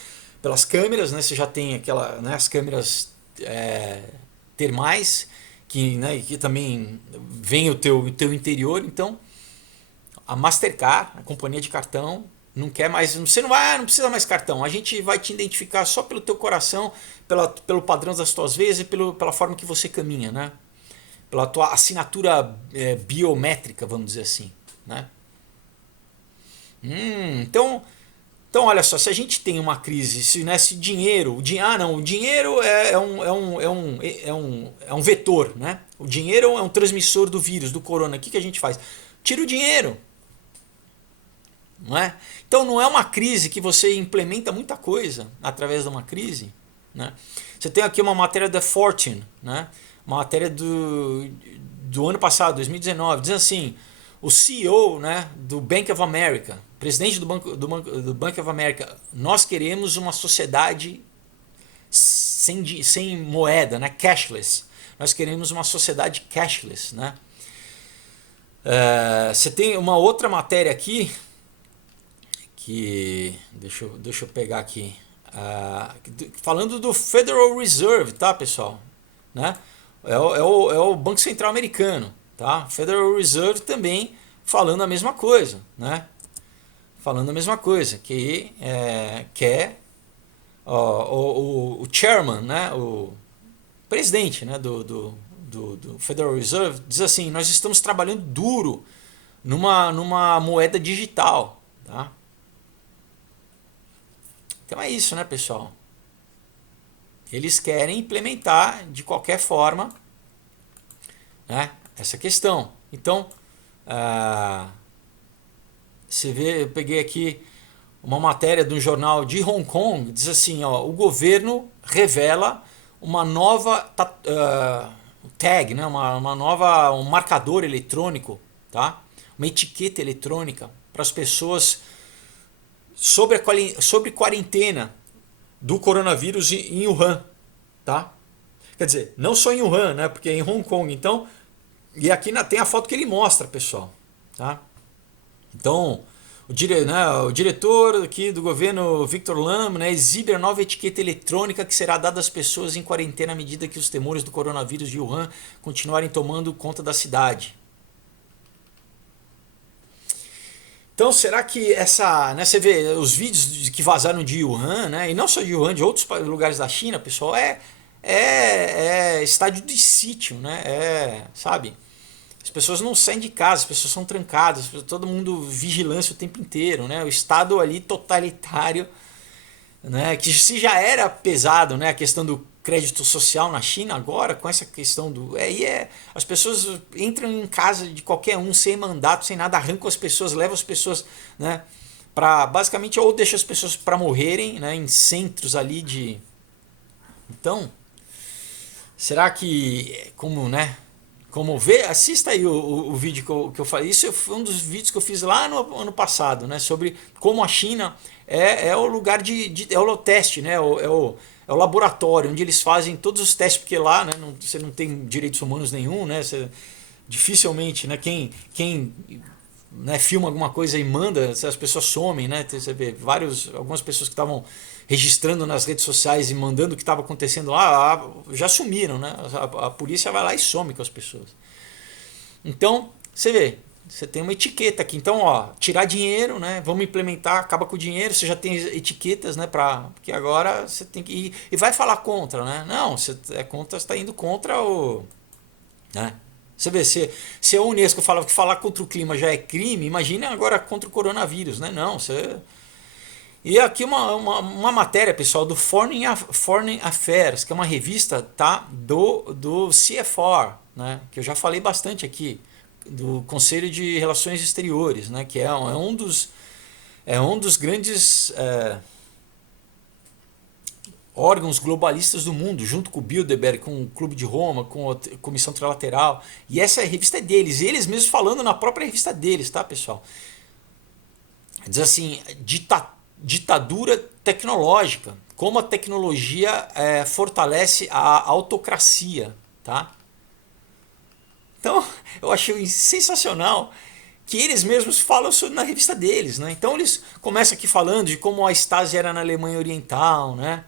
pelas câmeras, né, você já tem né, as câmeras termais, que também vem o teu interior. Então a Mastercard, a companhia de cartão, não quer mais, você não precisa mais cartão, a gente vai te identificar só pelo teu coração, pelo padrão das tuas veias e pela forma que você caminha, né? Pela tua assinatura biométrica, vamos dizer assim, né? Então olha só, se a gente tem uma crise, se dinheiro, o dinheiro é um vetor, né? O dinheiro é um transmissor do vírus, do corona. O que a gente faz? Tira o dinheiro. Não é? Então não é uma crise que você implementa muita coisa através de uma crise. Né? Você tem aqui uma matéria da Fortune, né? Uma matéria do ano passado, 2019, diz assim, o CEO, né, do Bank of America, presidente do Bank of America, nós queremos uma sociedade sem moeda, né, cashless. Nós queremos uma sociedade cashless. Né? Você tem uma outra matéria aqui, que deixa eu pegar aqui, falando do Federal Reserve, tá, pessoal? Né? É o Banco Central Americano, tá? Federal Reserve também falando a mesma coisa, né? Falando a mesma coisa, que quer o chairman, né? O presidente, né? do Federal Reserve diz assim: nós estamos trabalhando duro numa moeda digital, tá? Então é isso, né, pessoal? Eles querem implementar de qualquer forma, né, essa questão. Então, você vê, eu peguei aqui uma matéria de um jornal de Hong Kong, diz assim, ó, o governo revela uma nova tag, né, um marcador eletrônico, tá? Uma etiqueta eletrônica para as pessoas sobre quarentena do coronavírus em Wuhan, tá? Quer dizer, não só em Wuhan, né? Porque é em Hong Kong. Então, e aqui tem a foto que ele mostra, pessoal, tá? Então, o diretor aqui do governo, Victor Lam, né, exibe a nova etiqueta eletrônica que será dada às pessoas em quarentena à medida que os temores do coronavírus de Wuhan continuarem tomando conta da cidade. Então, será que essa, né, você vê os vídeos que vazaram de Wuhan, né, e não só de Wuhan, de outros lugares da China, pessoal, é estádio de sítio, né, sabe? As pessoas não saem de casa, as pessoas são trancadas, todo mundo vigilância o tempo inteiro, né? O Estado ali totalitário, né? Que se já era pesado, né? A questão do crédito social na China, agora com essa questão do as pessoas entram em casa de qualquer um sem mandato, sem nada, arrancam as pessoas, levam as pessoas, né? Para basicamente ou deixa as pessoas para morrerem, né? Em centros ali de então será que como, né? Como ver, assista aí o vídeo que eu falei. Isso foi um dos vídeos que eu fiz lá no ano passado, né? Sobre como a China é o lugar é o teste, né? É o laboratório onde eles fazem todos os testes, porque lá, né, você não tem direitos humanos nenhum, né? Você, dificilmente, né? Quem né, filma alguma coisa e manda, as pessoas somem, né? Você vê algumas pessoas que estavam registrando nas redes sociais e mandando o que estava acontecendo lá, já sumiram, né? A polícia vai lá e some com as pessoas. Então, você vê, você tem uma etiqueta aqui. Então, ó, tirar dinheiro, né? Vamos implementar, acaba com o dinheiro, você já tem etiquetas, né? Porque agora você tem que ir. E vai falar contra, né? Não, você está indo contra o. Né? Você vê, se a Unesco falava que falar contra o clima já é crime, imagina agora contra o coronavírus, né? Não, você. E aqui uma matéria, pessoal, do Foreign Affairs, que é uma revista, tá, do CFR, né, que eu já falei bastante aqui, do Conselho de Relações Exteriores, né, que é um dos grandes órgãos globalistas do mundo, junto com o Bilderberg, com o Clube de Roma, com a Comissão Trilateral. E essa revista é deles, eles mesmos falando na própria revista deles, tá, pessoal? Diz assim, ditadura tecnológica, como a tecnologia fortalece a autocracia, tá? Então, eu achei sensacional que eles mesmos falam sobre na revista deles, né? Então eles começam aqui falando de como a Stasi era na Alemanha Oriental, né?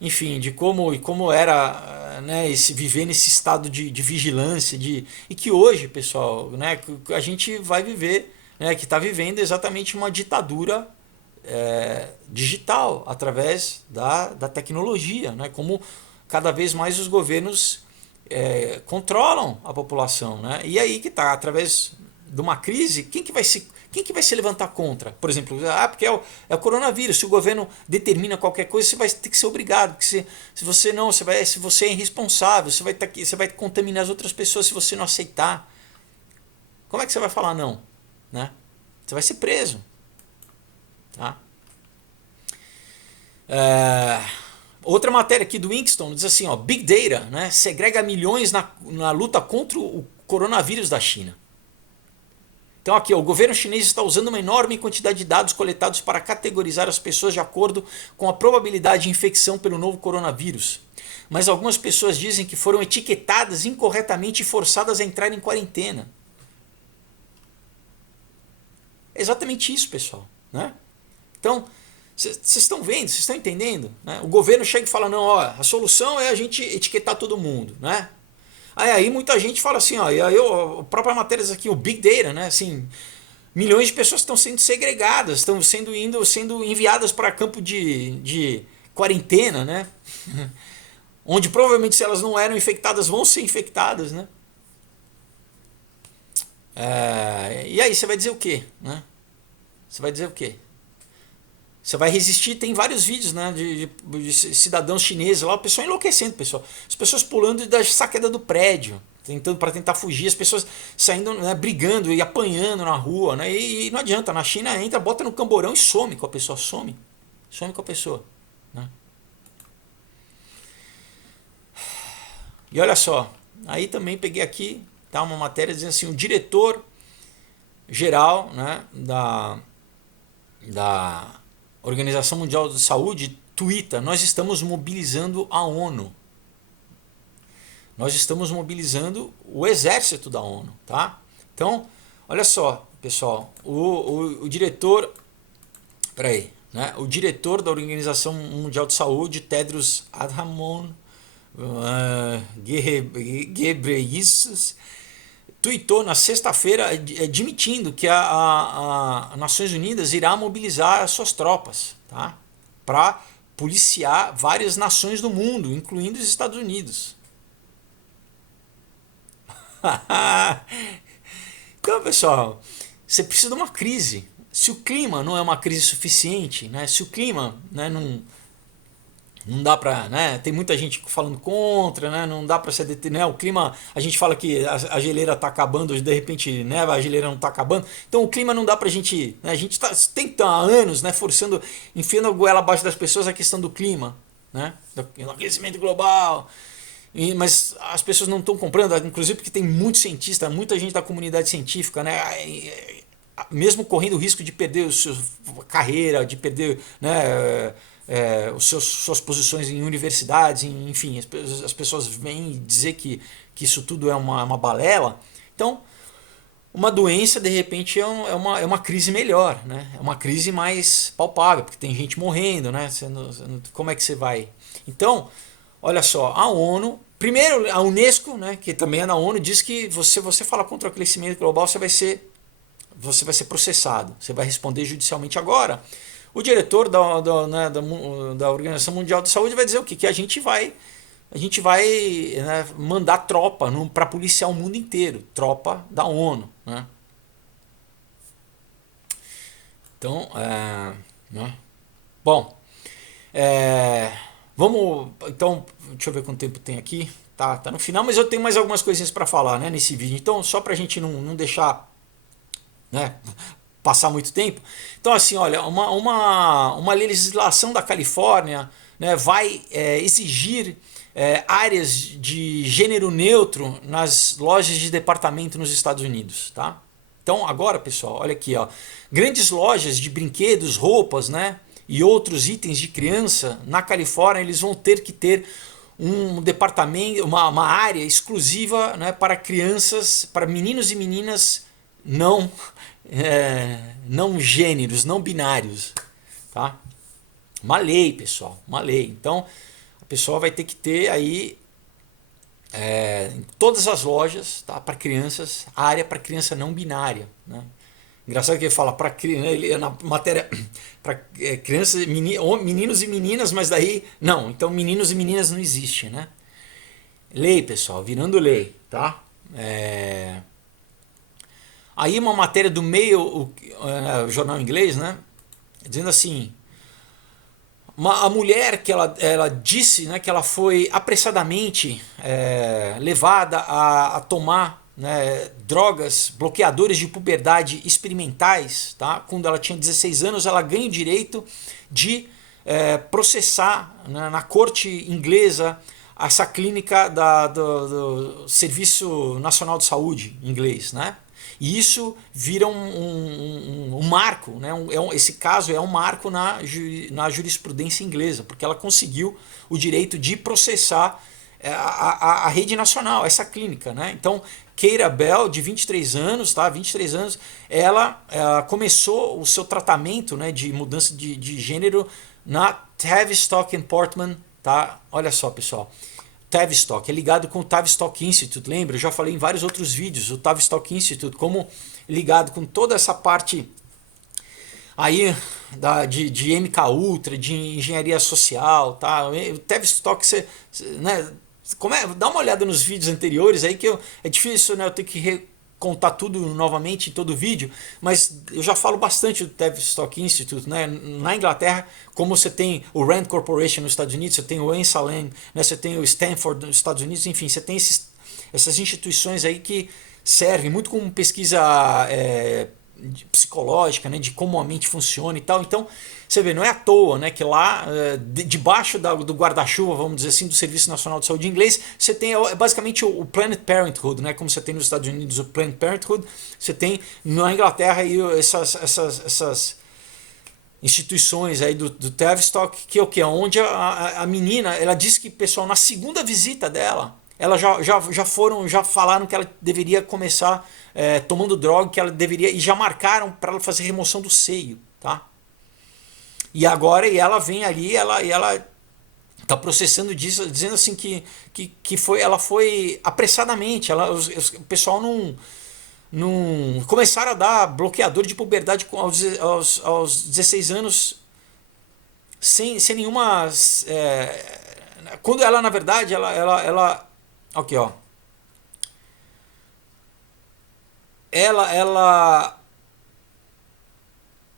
Enfim, de como era, né, viver nesse estado de vigilância, e que hoje, pessoal, né, a gente vai viver, né, que está vivendo exatamente uma ditadura digital através da tecnologia, né, como cada vez mais os governos controlam a população, né? E aí que está, através de uma crise, quem que vai se levantar contra? Por exemplo, porque é o coronavírus. Se o governo determina qualquer coisa, você vai ter que ser obrigado. Porque se você não, se você é irresponsável, você vai contaminar as outras pessoas se você não aceitar. Como é que você vai falar não? Né? Você vai ser preso. Tá? Outra matéria aqui do Winston diz assim, ó, Big Data, né, segrega milhões na luta contra o coronavírus da China. Então aqui, ó, o governo chinês está usando uma enorme quantidade de dados coletados para categorizar as pessoas de acordo com a probabilidade de infecção pelo novo coronavírus. Mas algumas pessoas dizem que foram etiquetadas incorretamente e forçadas a entrar em quarentena. É exatamente isso, pessoal. Né? Então, vocês estão vendo, vocês estão entendendo? Né? O governo chega e fala, não, ó, a solução é a gente etiquetar todo mundo, né? Aí muita gente fala assim, ó, e aí a própria matéria diz aqui, o Big Data, né? Assim, milhões de pessoas estão sendo segregadas, estão sendo enviadas para campo de quarentena, né? Onde provavelmente se elas não eram infectadas, vão ser infectadas, né? E aí você vai dizer o quê? Né? Você vai dizer o quê? Você vai resistir, tem vários vídeos, né, de cidadãos chineses lá, o pessoal enlouquecendo, pessoal. As pessoas pulando da saqueda do prédio, para tentar fugir, as pessoas saindo, né, brigando e apanhando na rua, né, e não adianta, na China entra, bota no camborão e some com a pessoa, some com a pessoa. Né. E olha só, aí também peguei aqui, tá, uma matéria dizendo assim, o diretor geral, né, da Organização Mundial de Saúde tuita, nós estamos mobilizando a ONU. Nós estamos mobilizando o exército da ONU. Tá? Então, olha só, pessoal, o diretor. Peraí, né? O diretor da Organização Mundial de Saúde, Tedros Adhanom Ghebreyesus, tuitou na sexta-feira admitindo que a Nações Unidas irá mobilizar as suas tropas, tá? Para policiar várias nações do mundo, incluindo os Estados Unidos. Então, pessoal, você precisa de uma crise. Se o clima não é uma crise suficiente, né? Se o clima, né, não dá para, né? Tem muita gente falando contra, né? Não dá para ser né? O clima, a gente fala que a geleira está acabando, de repente, né? A geleira não está acabando. Então o clima não dá para a gente, né? A gente tem que estar há anos, né? Forçando, enfiando a goela abaixo das pessoas a questão do clima, né? Do aquecimento global. Mas as pessoas não estão comprando, inclusive porque tem muito cientista, muita gente da comunidade científica, né? Mesmo correndo o risco de perder a sua carreira, de perder, né, suas posições em universidades, enfim, as pessoas vêm dizer que isso tudo é uma balela. Então, uma doença, de repente, é uma crise melhor, né? É uma crise mais palpável, porque tem gente morrendo, né? Como é que você vai? Então, olha só, a ONU, primeiro a Unesco, né, que também é na ONU, diz que você fala contra o aquecimento global, você vai ser processado, você vai responder judicialmente. Agora, o diretor da Organização Mundial de Saúde vai dizer o quê? Que a gente vai, né, mandar tropa para policiar o mundo inteiro, tropa da ONU, né? Então, né? Bom, vamos, então, deixa eu ver quanto tempo tem aqui. Tá no final, mas eu tenho mais algumas coisinhas para falar, né, nesse vídeo. Então, só para a gente não deixar, né, passar muito tempo. Então, assim, olha, uma legislação da Califórnia, né, vai exigir áreas de gênero neutro nas lojas de departamento nos Estados Unidos, tá? Então, agora, pessoal, olha aqui, ó, grandes lojas de brinquedos, roupas, né, e outros itens de criança na Califórnia, eles vão ter que ter um departamento, uma área exclusiva, né, para crianças, para meninos e meninas não gêneros, não binários, tá? Uma lei, pessoal, uma lei. Então, a pessoa vai ter que ter aí em todas as lojas, tá, para crianças, área para criança não binária, né? Engraçado que ele fala para na matéria para crianças, meninos e meninas, mas daí não, então meninos e meninas não existe, né? Lei, pessoal, virando lei, tá? Aí uma matéria do meio, o jornal inglês, né, dizendo assim, a mulher que ela disse, né, que ela foi apressadamente levada a tomar, né, drogas, bloqueadores de puberdade experimentais, tá? Quando ela tinha 16 anos, ela ganha o direito de processar, né, na corte inglesa essa clínica do Serviço Nacional de Saúde inglês, né? E isso vira um marco, né? Esse caso é um marco na jurisprudência inglesa, porque ela conseguiu o direito de processar a rede nacional, essa clínica, né? Então, Keira Bell, de 23 anos, tá? 23 anos, ela começou o seu tratamento, né, de mudança de gênero na Tavistock Portman, tá? Olha só, pessoal. Tavistock é ligado com o Tavistock Institute, lembra? Eu já falei em vários outros vídeos, o Tavistock Institute, como ligado com toda essa parte aí de MK Ultra, de engenharia social, tá? O Tavistock, né, dá uma olhada nos vídeos anteriores aí, que é difícil, né, eu ter que contar tudo novamente em todo vídeo, mas eu já falo bastante do Tavistock Institute, né? Na Inglaterra, como você tem o Rand Corporation nos Estados Unidos, você tem o Ensalem, né? Você tem o Stanford nos Estados Unidos, enfim, você tem essas instituições aí que servem muito como pesquisa psicológica, né, de como a mente funciona e tal. Então, você vê, não é à toa, né, que lá, debaixo do guarda-chuva, vamos dizer assim, do Serviço Nacional de Saúde inglês, você tem basicamente o Planned Parenthood, né, como você tem nos Estados Unidos o Planned Parenthood, você tem na Inglaterra aí essas instituições aí do Tavistock, que é o que? Onde a menina, ela disse que, pessoal, na segunda visita dela, ela já falaram que ela deveria começar tomando droga, que ela deveria, e já marcaram para ela fazer remoção do seio, tá? E agora ela vem ali, ela Está processando disso, dizendo assim que foi, ela foi apressadamente, o pessoal não começaram a dar bloqueador de puberdade aos 16 anos sem nenhuma. Quando ela, na verdade, ela aqui, ó. Ela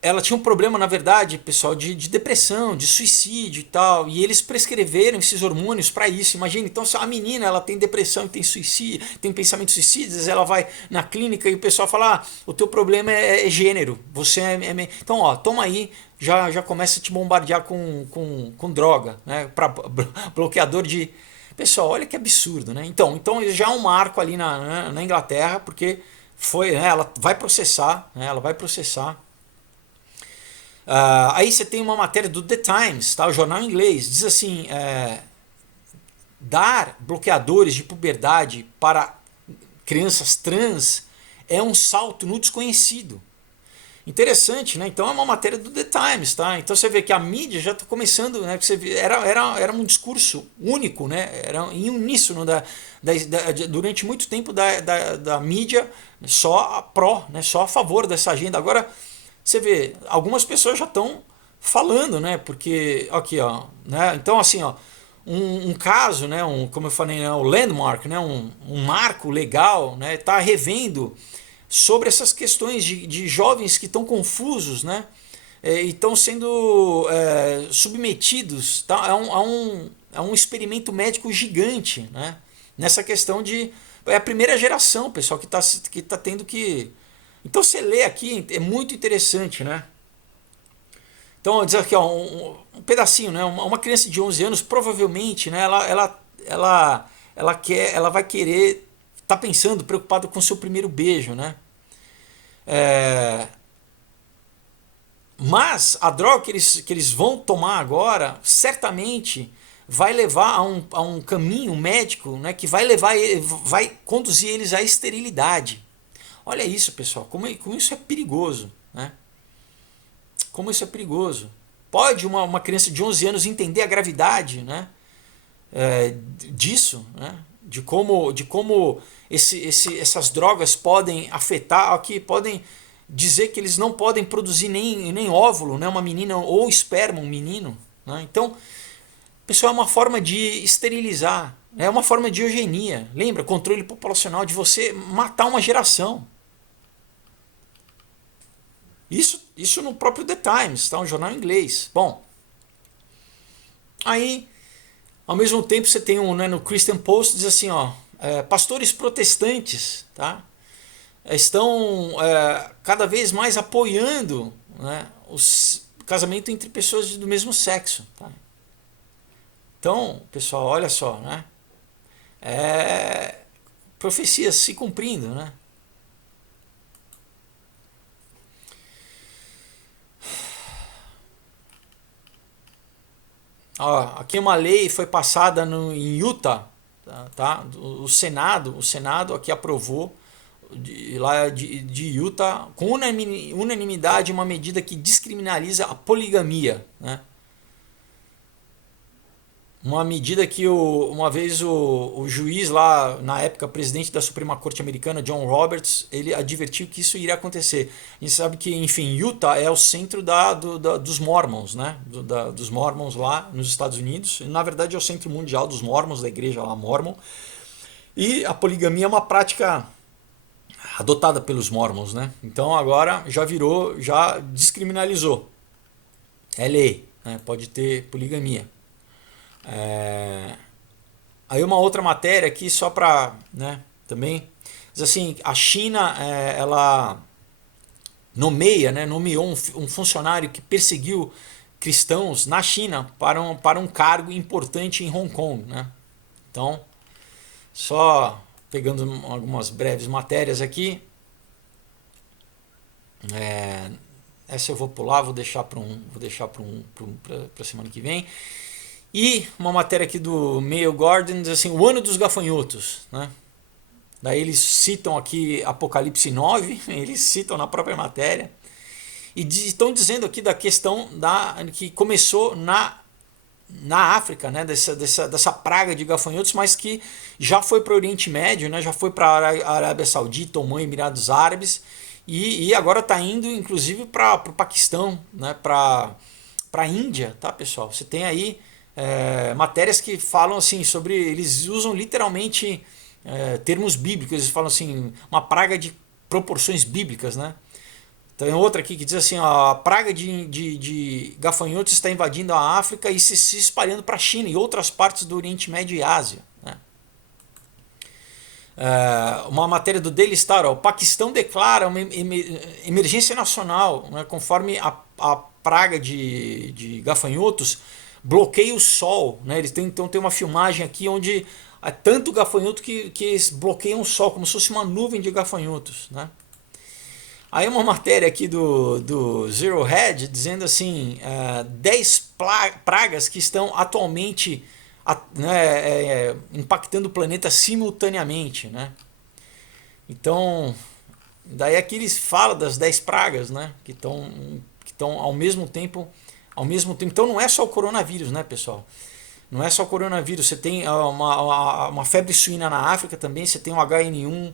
ela tinha um problema, na verdade, pessoal, de depressão, de suicídio e tal, e eles prescreveram esses hormônios para isso. Imagina, então se a menina ela tem depressão e tem suicídio, tem pensamentos suicidas, ela vai na clínica e o pessoal fala: ah, o teu problema é gênero, você então, ó, toma aí, já começa a te bombardear com droga, né, para bloqueador de. Pessoal, olha que absurdo, né? Então já é um marco ali na Inglaterra, porque foi, né, ela vai processar, né, ela vai processar. Aí você tem uma matéria do The Times, tá? O jornal inglês, diz assim: dar bloqueadores de puberdade para crianças trans é um salto no desconhecido. Interessante, né? Então é uma matéria do The Times, tá? Então você vê que a mídia já está começando, né? Você vê, era um discurso único, né? Era em uníssono durante muito tempo da mídia só a pró, né? Só a favor dessa agenda. Agora você vê, algumas pessoas já estão falando, né? Porque aqui, ó, né? Então assim, ó, um caso, né? Como eu falei, né? O landmark, né? Um marco legal, né? Tá revendo sobre essas questões de jovens que estão confusos, né? E estão sendo submetidos, tá? A um experimento médico gigante, né? Nessa questão de é a primeira geração, pessoal, que tá tendo que. Então você lê aqui, é muito interessante, né? Então, diz aqui, ó, um pedacinho, né? Uma criança de 11 anos, provavelmente, né? Ela vai querer, tá pensando, preocupado com o seu primeiro beijo, né? Mas a droga que eles vão tomar agora, certamente vai levar a um caminho médico, né? Que vai conduzir eles à esterilidade. Olha isso, pessoal, como isso é perigoso, né? Como isso é perigoso. Pode uma criança de 11 anos entender a gravidade, né? Disso, né? De como essas drogas podem afetar, aqui podem dizer que eles não podem produzir nem óvulo, né? Uma menina, ou esperma, um menino, né? Então, pessoal, é uma forma de esterilizar, é uma forma de eugenia. Lembra? Controle populacional, de você matar uma geração. Isso no próprio The Times, tá? Um jornal inglês. Bom, aí, ao mesmo tempo, você tem né, no Christian Post, diz assim, ó, pastores protestantes, tá? Estão cada vez mais apoiando, né, o casamento entre pessoas do mesmo sexo, tá? Então, pessoal, olha só, né? Profecias se cumprindo, né? Ó, aqui uma lei foi passada em Utah, tá? O Senado aqui aprovou de Utah com unanimidade uma medida que descriminaliza a poligamia, né? Uma medida que uma vez o juiz lá, na época, presidente da Suprema Corte Americana, John Roberts, ele advertiu que isso iria acontecer. A gente sabe que, enfim, Utah é o centro dos Mormons, né? Dos Mormons lá nos Estados Unidos. Na verdade, é o centro mundial dos Mormons, da igreja lá Mormon. E a poligamia é uma prática adotada pelos Mormons, né? Então agora já descriminalizou. É lei, né? Pode ter poligamia. Aí uma outra matéria aqui só para, né, também diz assim, a China ela nomeou um funcionário que perseguiu cristãos na China para um cargo importante em Hong Kong, né? Então, só pegando algumas breves matérias aqui, essa eu vou pular, vou deixar para a semana que vem. E uma matéria aqui do Mail Guardian diz assim, o ano dos gafanhotos, né? Daí eles citam aqui Apocalipse 9, eles citam na própria matéria, e estão dizendo aqui da questão que começou na África, né, dessa praga de gafanhotos, mas que já foi para o Oriente Médio, né, já foi para a Arábia Saudita, Omã, Emirados Árabes, e agora está indo inclusive para o Paquistão, né, para a Índia, tá, pessoal? Você tem aí matérias que falam assim sobre, eles usam literalmente termos bíblicos, eles falam assim, uma praga de proporções bíblicas, né? Tem outra aqui que diz assim, ó, a praga de gafanhotos está invadindo a África e se espalhando para a China e outras partes do Oriente Médio e Ásia, né? Uma matéria do Daily Star, ó, o Paquistão declara uma emergência nacional, né, conforme a praga de gafanhotos bloqueia o sol, né? Eles então tem uma filmagem aqui onde há tanto gafanhoto que eles bloqueiam o sol, como se fosse uma nuvem de gafanhotos, né? Aí uma matéria aqui do Zero Hedge dizendo assim, 10 pragas que estão atualmente impactando o planeta simultaneamente, né? Então, daí aqui eles falam das 10 pragas, né? Que estão ao mesmo tempo. Então não é só o coronavírus, né, pessoal? Não é só o coronavírus. Você tem uma febre suína na África também, você tem o HN1,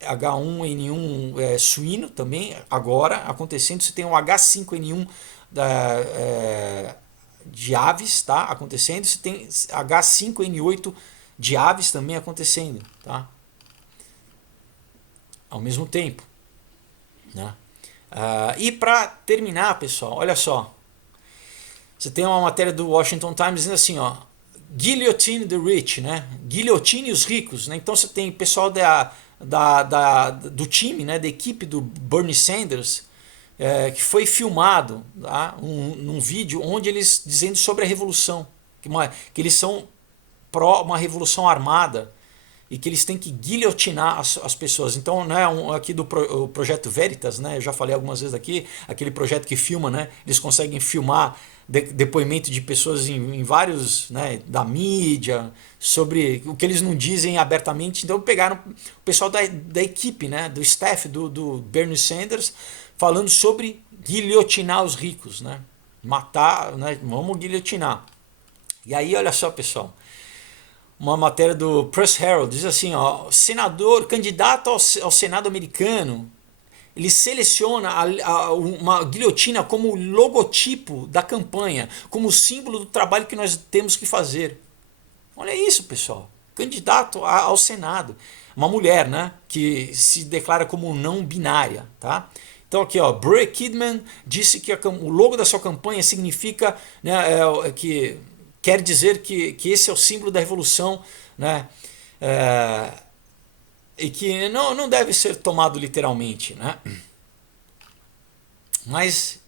H1N1 suíno também agora acontecendo. Você tem o H5N1 de aves, tá, acontecendo. Você tem H5N8 de aves também acontecendo, tá, ao mesmo tempo, né? E para terminar, pessoal, olha só, você tem uma matéria do Washington Times dizendo assim, ó, guillotine the rich, né? Guilhotine os ricos, né? Então você tem pessoal do time, né, da equipe do Bernie Sanders, que foi filmado, tá, num vídeo onde eles dizendo sobre a revolução, que eles são pró uma revolução armada e que eles têm que guilhotinar as pessoas. Então, né, aqui do o projeto Veritas, né, eu já falei algumas vezes aqui, aquele projeto que filma, né, eles conseguem filmar depoimento de pessoas em vários, né, da mídia, sobre o que eles não dizem abertamente. Então pegaram o pessoal da equipe, né, do staff do Bernie Sanders, falando sobre guilhotinar os ricos, né, matar, né, vamos guilhotinar. E aí, olha só, pessoal, uma matéria do Press Herald diz assim, ó, senador, candidato ao Senado americano, ele seleciona uma guilhotina como logotipo da campanha, como símbolo do trabalho que nós temos que fazer. Olha isso, pessoal. Candidato ao Senado. Uma mulher, né, que se declara como não binária, tá? Então aqui, ó, Bray Kidman disse que o logo da sua campanha significa, né, que quer dizer que esse é o símbolo da revolução, né? E que não deve ser tomado literalmente, né? Mas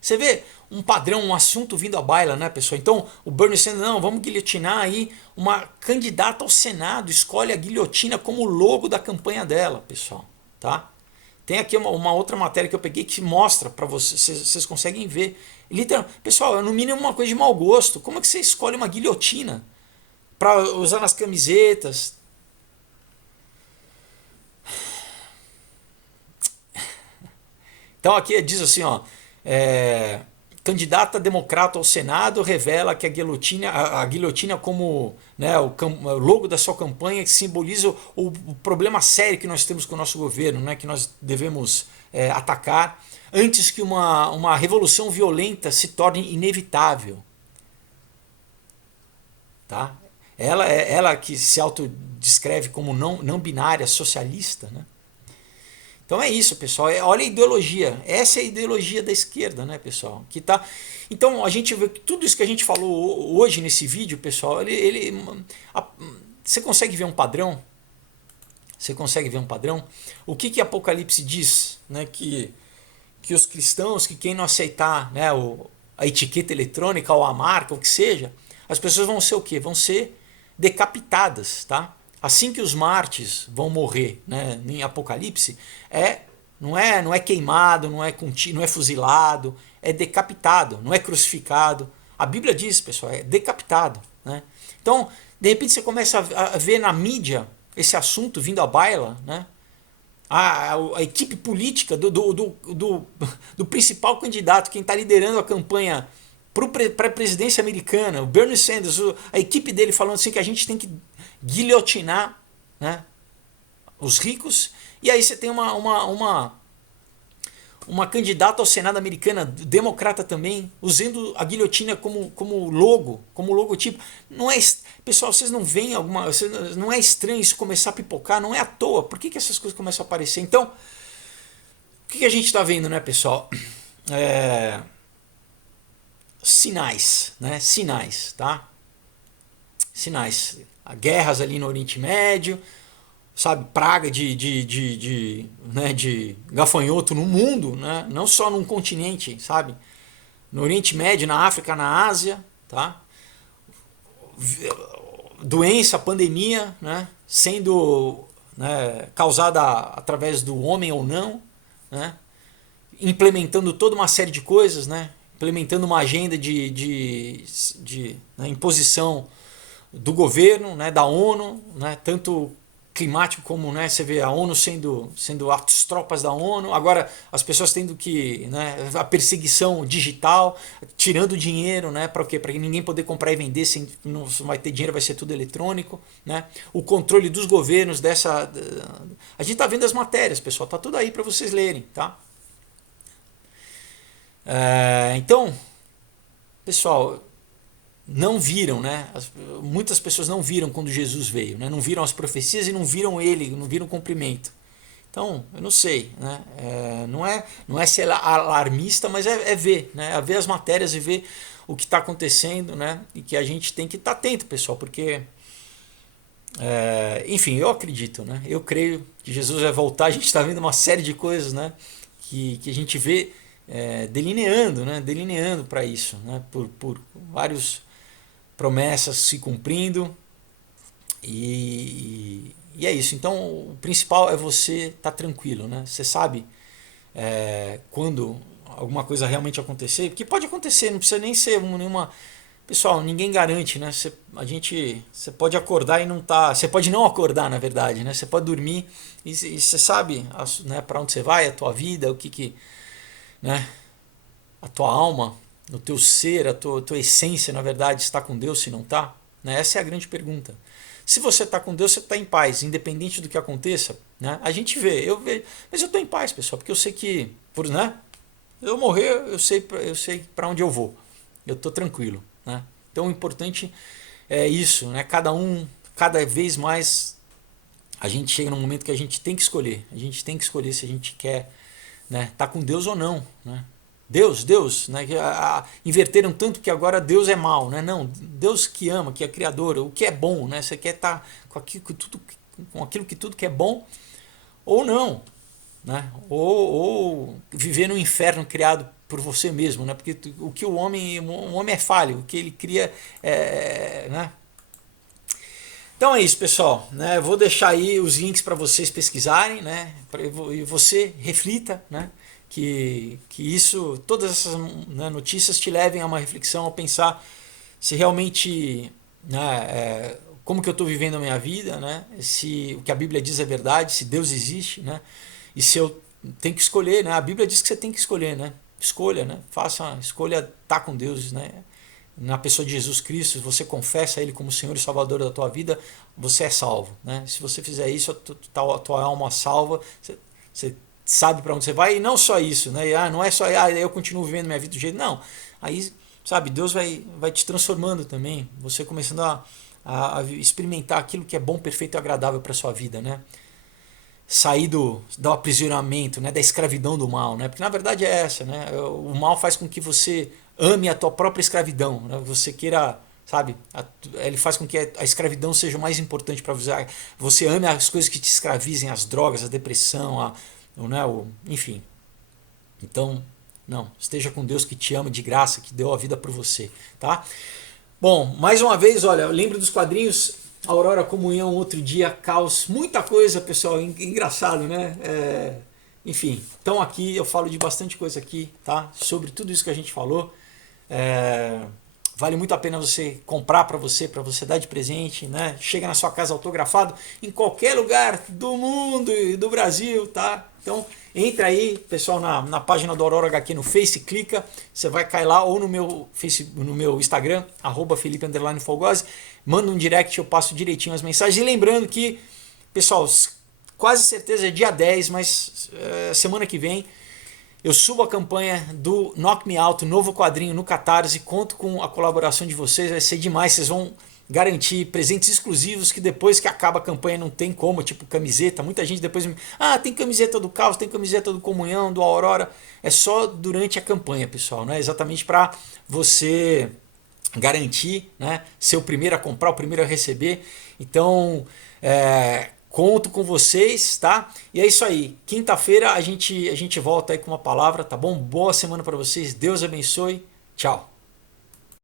você vê um padrão, um assunto vindo à baila, né, pessoal? Então o Bernie Sanders, não, vamos guilhotinar aí uma candidata ao Senado, escolhe a guilhotina como logo da campanha dela, pessoal, tá? Tem aqui uma outra matéria que eu peguei que mostra para vocês conseguem ver. Literalmente, pessoal, é no mínimo uma coisa de mau gosto. Como é que você escolhe uma guilhotina para usar nas camisetas? Então aqui diz assim, ó, candidata democrata ao Senado revela que a guilhotina como, né, o logo da sua campanha que simboliza o problema sério que nós temos com o nosso governo, né, que nós devemos atacar antes que uma revolução violenta se torne inevitável. Tá? Ela que se autodescreve como não binária, socialista, né? Então é isso, pessoal. Olha a ideologia. Essa é a ideologia da esquerda, né, pessoal? Que tá. Então a gente vê que tudo isso que a gente falou hoje nesse vídeo, pessoal, você consegue ver um padrão? Você consegue ver um padrão? O que Apocalipse diz, né? Que os cristãos, que quem não aceitar, né, a etiqueta eletrônica ou a marca, o que seja, as pessoas vão ser o quê? Vão ser decapitadas, tá? Assim que os mártires vão morrer, né, em Apocalipse, não é queimado, não é fuzilado, é decapitado, não é crucificado. A Bíblia diz, pessoal, é decapitado, né? Então, de repente você começa a ver na mídia esse assunto vindo à baila, né? A equipe política do principal candidato, quem está liderando a campanha para a presidência americana, o Bernie Sanders, a equipe dele falando assim que a gente tem que guilhotinar, né, os ricos, e aí você tem uma candidata ao Senado americana, democrata também, usando a guilhotina como logo, como logotipo. Não é, pessoal, vocês não veem não é estranho isso começar a pipocar, não é à toa. Por que essas coisas começam a aparecer? Então, o que a gente está vendo, né, pessoal? Sinais, né? Sinais, tá? Sinais. Guerras ali no Oriente Médio, sabe, praga né, de gafanhoto no mundo, né, não só num continente, sabe, no Oriente Médio, na África, na Ásia, tá, doença, pandemia, né, sendo, né, causada através do homem ou não, né, implementando toda uma série de coisas, né, implementando uma agenda né, imposição do governo, né, da ONU, né, tanto climático como, né, você vê a ONU sendo as tropas da ONU, agora as pessoas tendo que, né, a perseguição digital, tirando dinheiro, né, para o quê? Para ninguém poder comprar e vender, sem, não vai ter dinheiro, vai ser tudo eletrônico, né, o controle dos governos dessa, a gente está vendo as matérias, pessoal, tá tudo aí para vocês lerem, tá? Então, pessoal, não viram, né? Muitas pessoas não viram quando Jesus veio, né? Não viram as profecias e não viram ele, não viram o cumprimento. Então, eu não sei, né? Não é ser alarmista, mas é ver, né? É ver as matérias e ver o que está acontecendo, né? E que a gente tem que estar atento, pessoal, porque, enfim, eu acredito, né? Eu creio que Jesus vai voltar. A gente está vendo uma série de coisas, né? Que a gente vê delineando, né? Delineando para isso, né? Por vários promessas se cumprindo e é isso. Então o principal é você estar tranquilo, né? Você sabe quando alguma coisa realmente acontecer, porque pode acontecer, não precisa nem ser nenhuma. Pessoal, ninguém garante, né? Você pode acordar e não tá. Você pode não acordar, na verdade, né? Você pode dormir e você sabe, né, para onde você vai, a tua vida, né? A tua alma, o teu ser, a tua essência, na verdade, está com Deus, se não está? Né? Essa é a grande pergunta. Se você está com Deus, você está em paz, independente do que aconteça. Né? A gente vê, eu vejo, mas eu estou em paz, pessoal, porque eu sei que, né? Eu morrer, eu sei para onde eu vou. Eu estou tranquilo. Né? Então o importante é isso, né? Cada vez mais, a gente chega num momento que a gente tem que escolher. A gente tem que escolher se a gente quer, né, tá com Deus ou não, né? Deus, né? Inverteram tanto que agora Deus é mal, né? Não, Deus que ama, que é criador, o que é bom, né? Você quer estar com aquilo que tudo que é bom ou não, né? Ou viver no inferno criado por você mesmo, né? Porque o homem é falho, o que ele cria né? Então é isso, pessoal, né? Eu vou deixar aí os links para vocês pesquisarem, né? E você reflita, né? Que todas essas, né, notícias te levem a uma reflexão, a pensar se realmente, né, como que eu estou vivendo a minha vida, né, se o que a Bíblia diz é verdade, se Deus existe, né, e se eu tenho que escolher, né, a Bíblia diz que você tem que escolher, né, escolha, né, escolha estar com Deus, né, na pessoa de Jesus Cristo, se você confessa Ele como Senhor e Salvador da tua vida, você é salvo, né, se você fizer isso, a tua alma salva, você sabe para onde você vai, e não só isso, né? Não é só eu continuo vivendo minha vida do jeito, não. Aí, sabe, Deus vai te transformando também, você começando a experimentar aquilo que é bom, perfeito e agradável para sua vida, né? Sair do aprisionamento, né, da escravidão do mal, né? Porque na verdade é essa, né? O mal faz com que você ame a tua própria escravidão, né? Você queira, sabe, ele faz com que a escravidão seja o mais importante para você. Você ame as coisas que te escravizem, as drogas, a depressão, né, enfim. Então, não, esteja com Deus que te ama de graça, que deu a vida por você, tá? Bom, mais uma vez, olha, lembro dos quadrinhos Aurora, Comunhão, Outro Dia, Caos, muita coisa, pessoal, engraçado, né? Enfim, então aqui eu falo de bastante coisa aqui, tá? Sobre tudo isso que a gente falou. vale muito a pena você comprar para você dar de presente, né? Chega na sua casa autografado em qualquer lugar do mundo e do Brasil, tá? Então entra aí, pessoal, na página do Aurora HQ no Face, clica, você vai cair lá, ou no meu Instagram, @Felipe_Fogozzi, manda um direct, eu passo direitinho as mensagens. E lembrando que, pessoal, quase certeza é dia 10, mas semana que vem eu subo a campanha do Knock Me Out, novo quadrinho no Catarse, conto com a colaboração de vocês, vai ser demais, vocês vão garantir presentes exclusivos que depois que acaba a campanha não tem como, tipo camiseta, muita gente depois tem camiseta do Caos, tem camiseta do Comunhão, do Aurora, é só durante a campanha, pessoal, né? Exatamente para você garantir, né, ser o primeiro a comprar, o primeiro a receber. Então, conto com vocês, tá? E é isso aí. Quinta-feira a gente volta aí com uma palavra, tá bom? Boa semana para vocês. Deus abençoe. Tchau.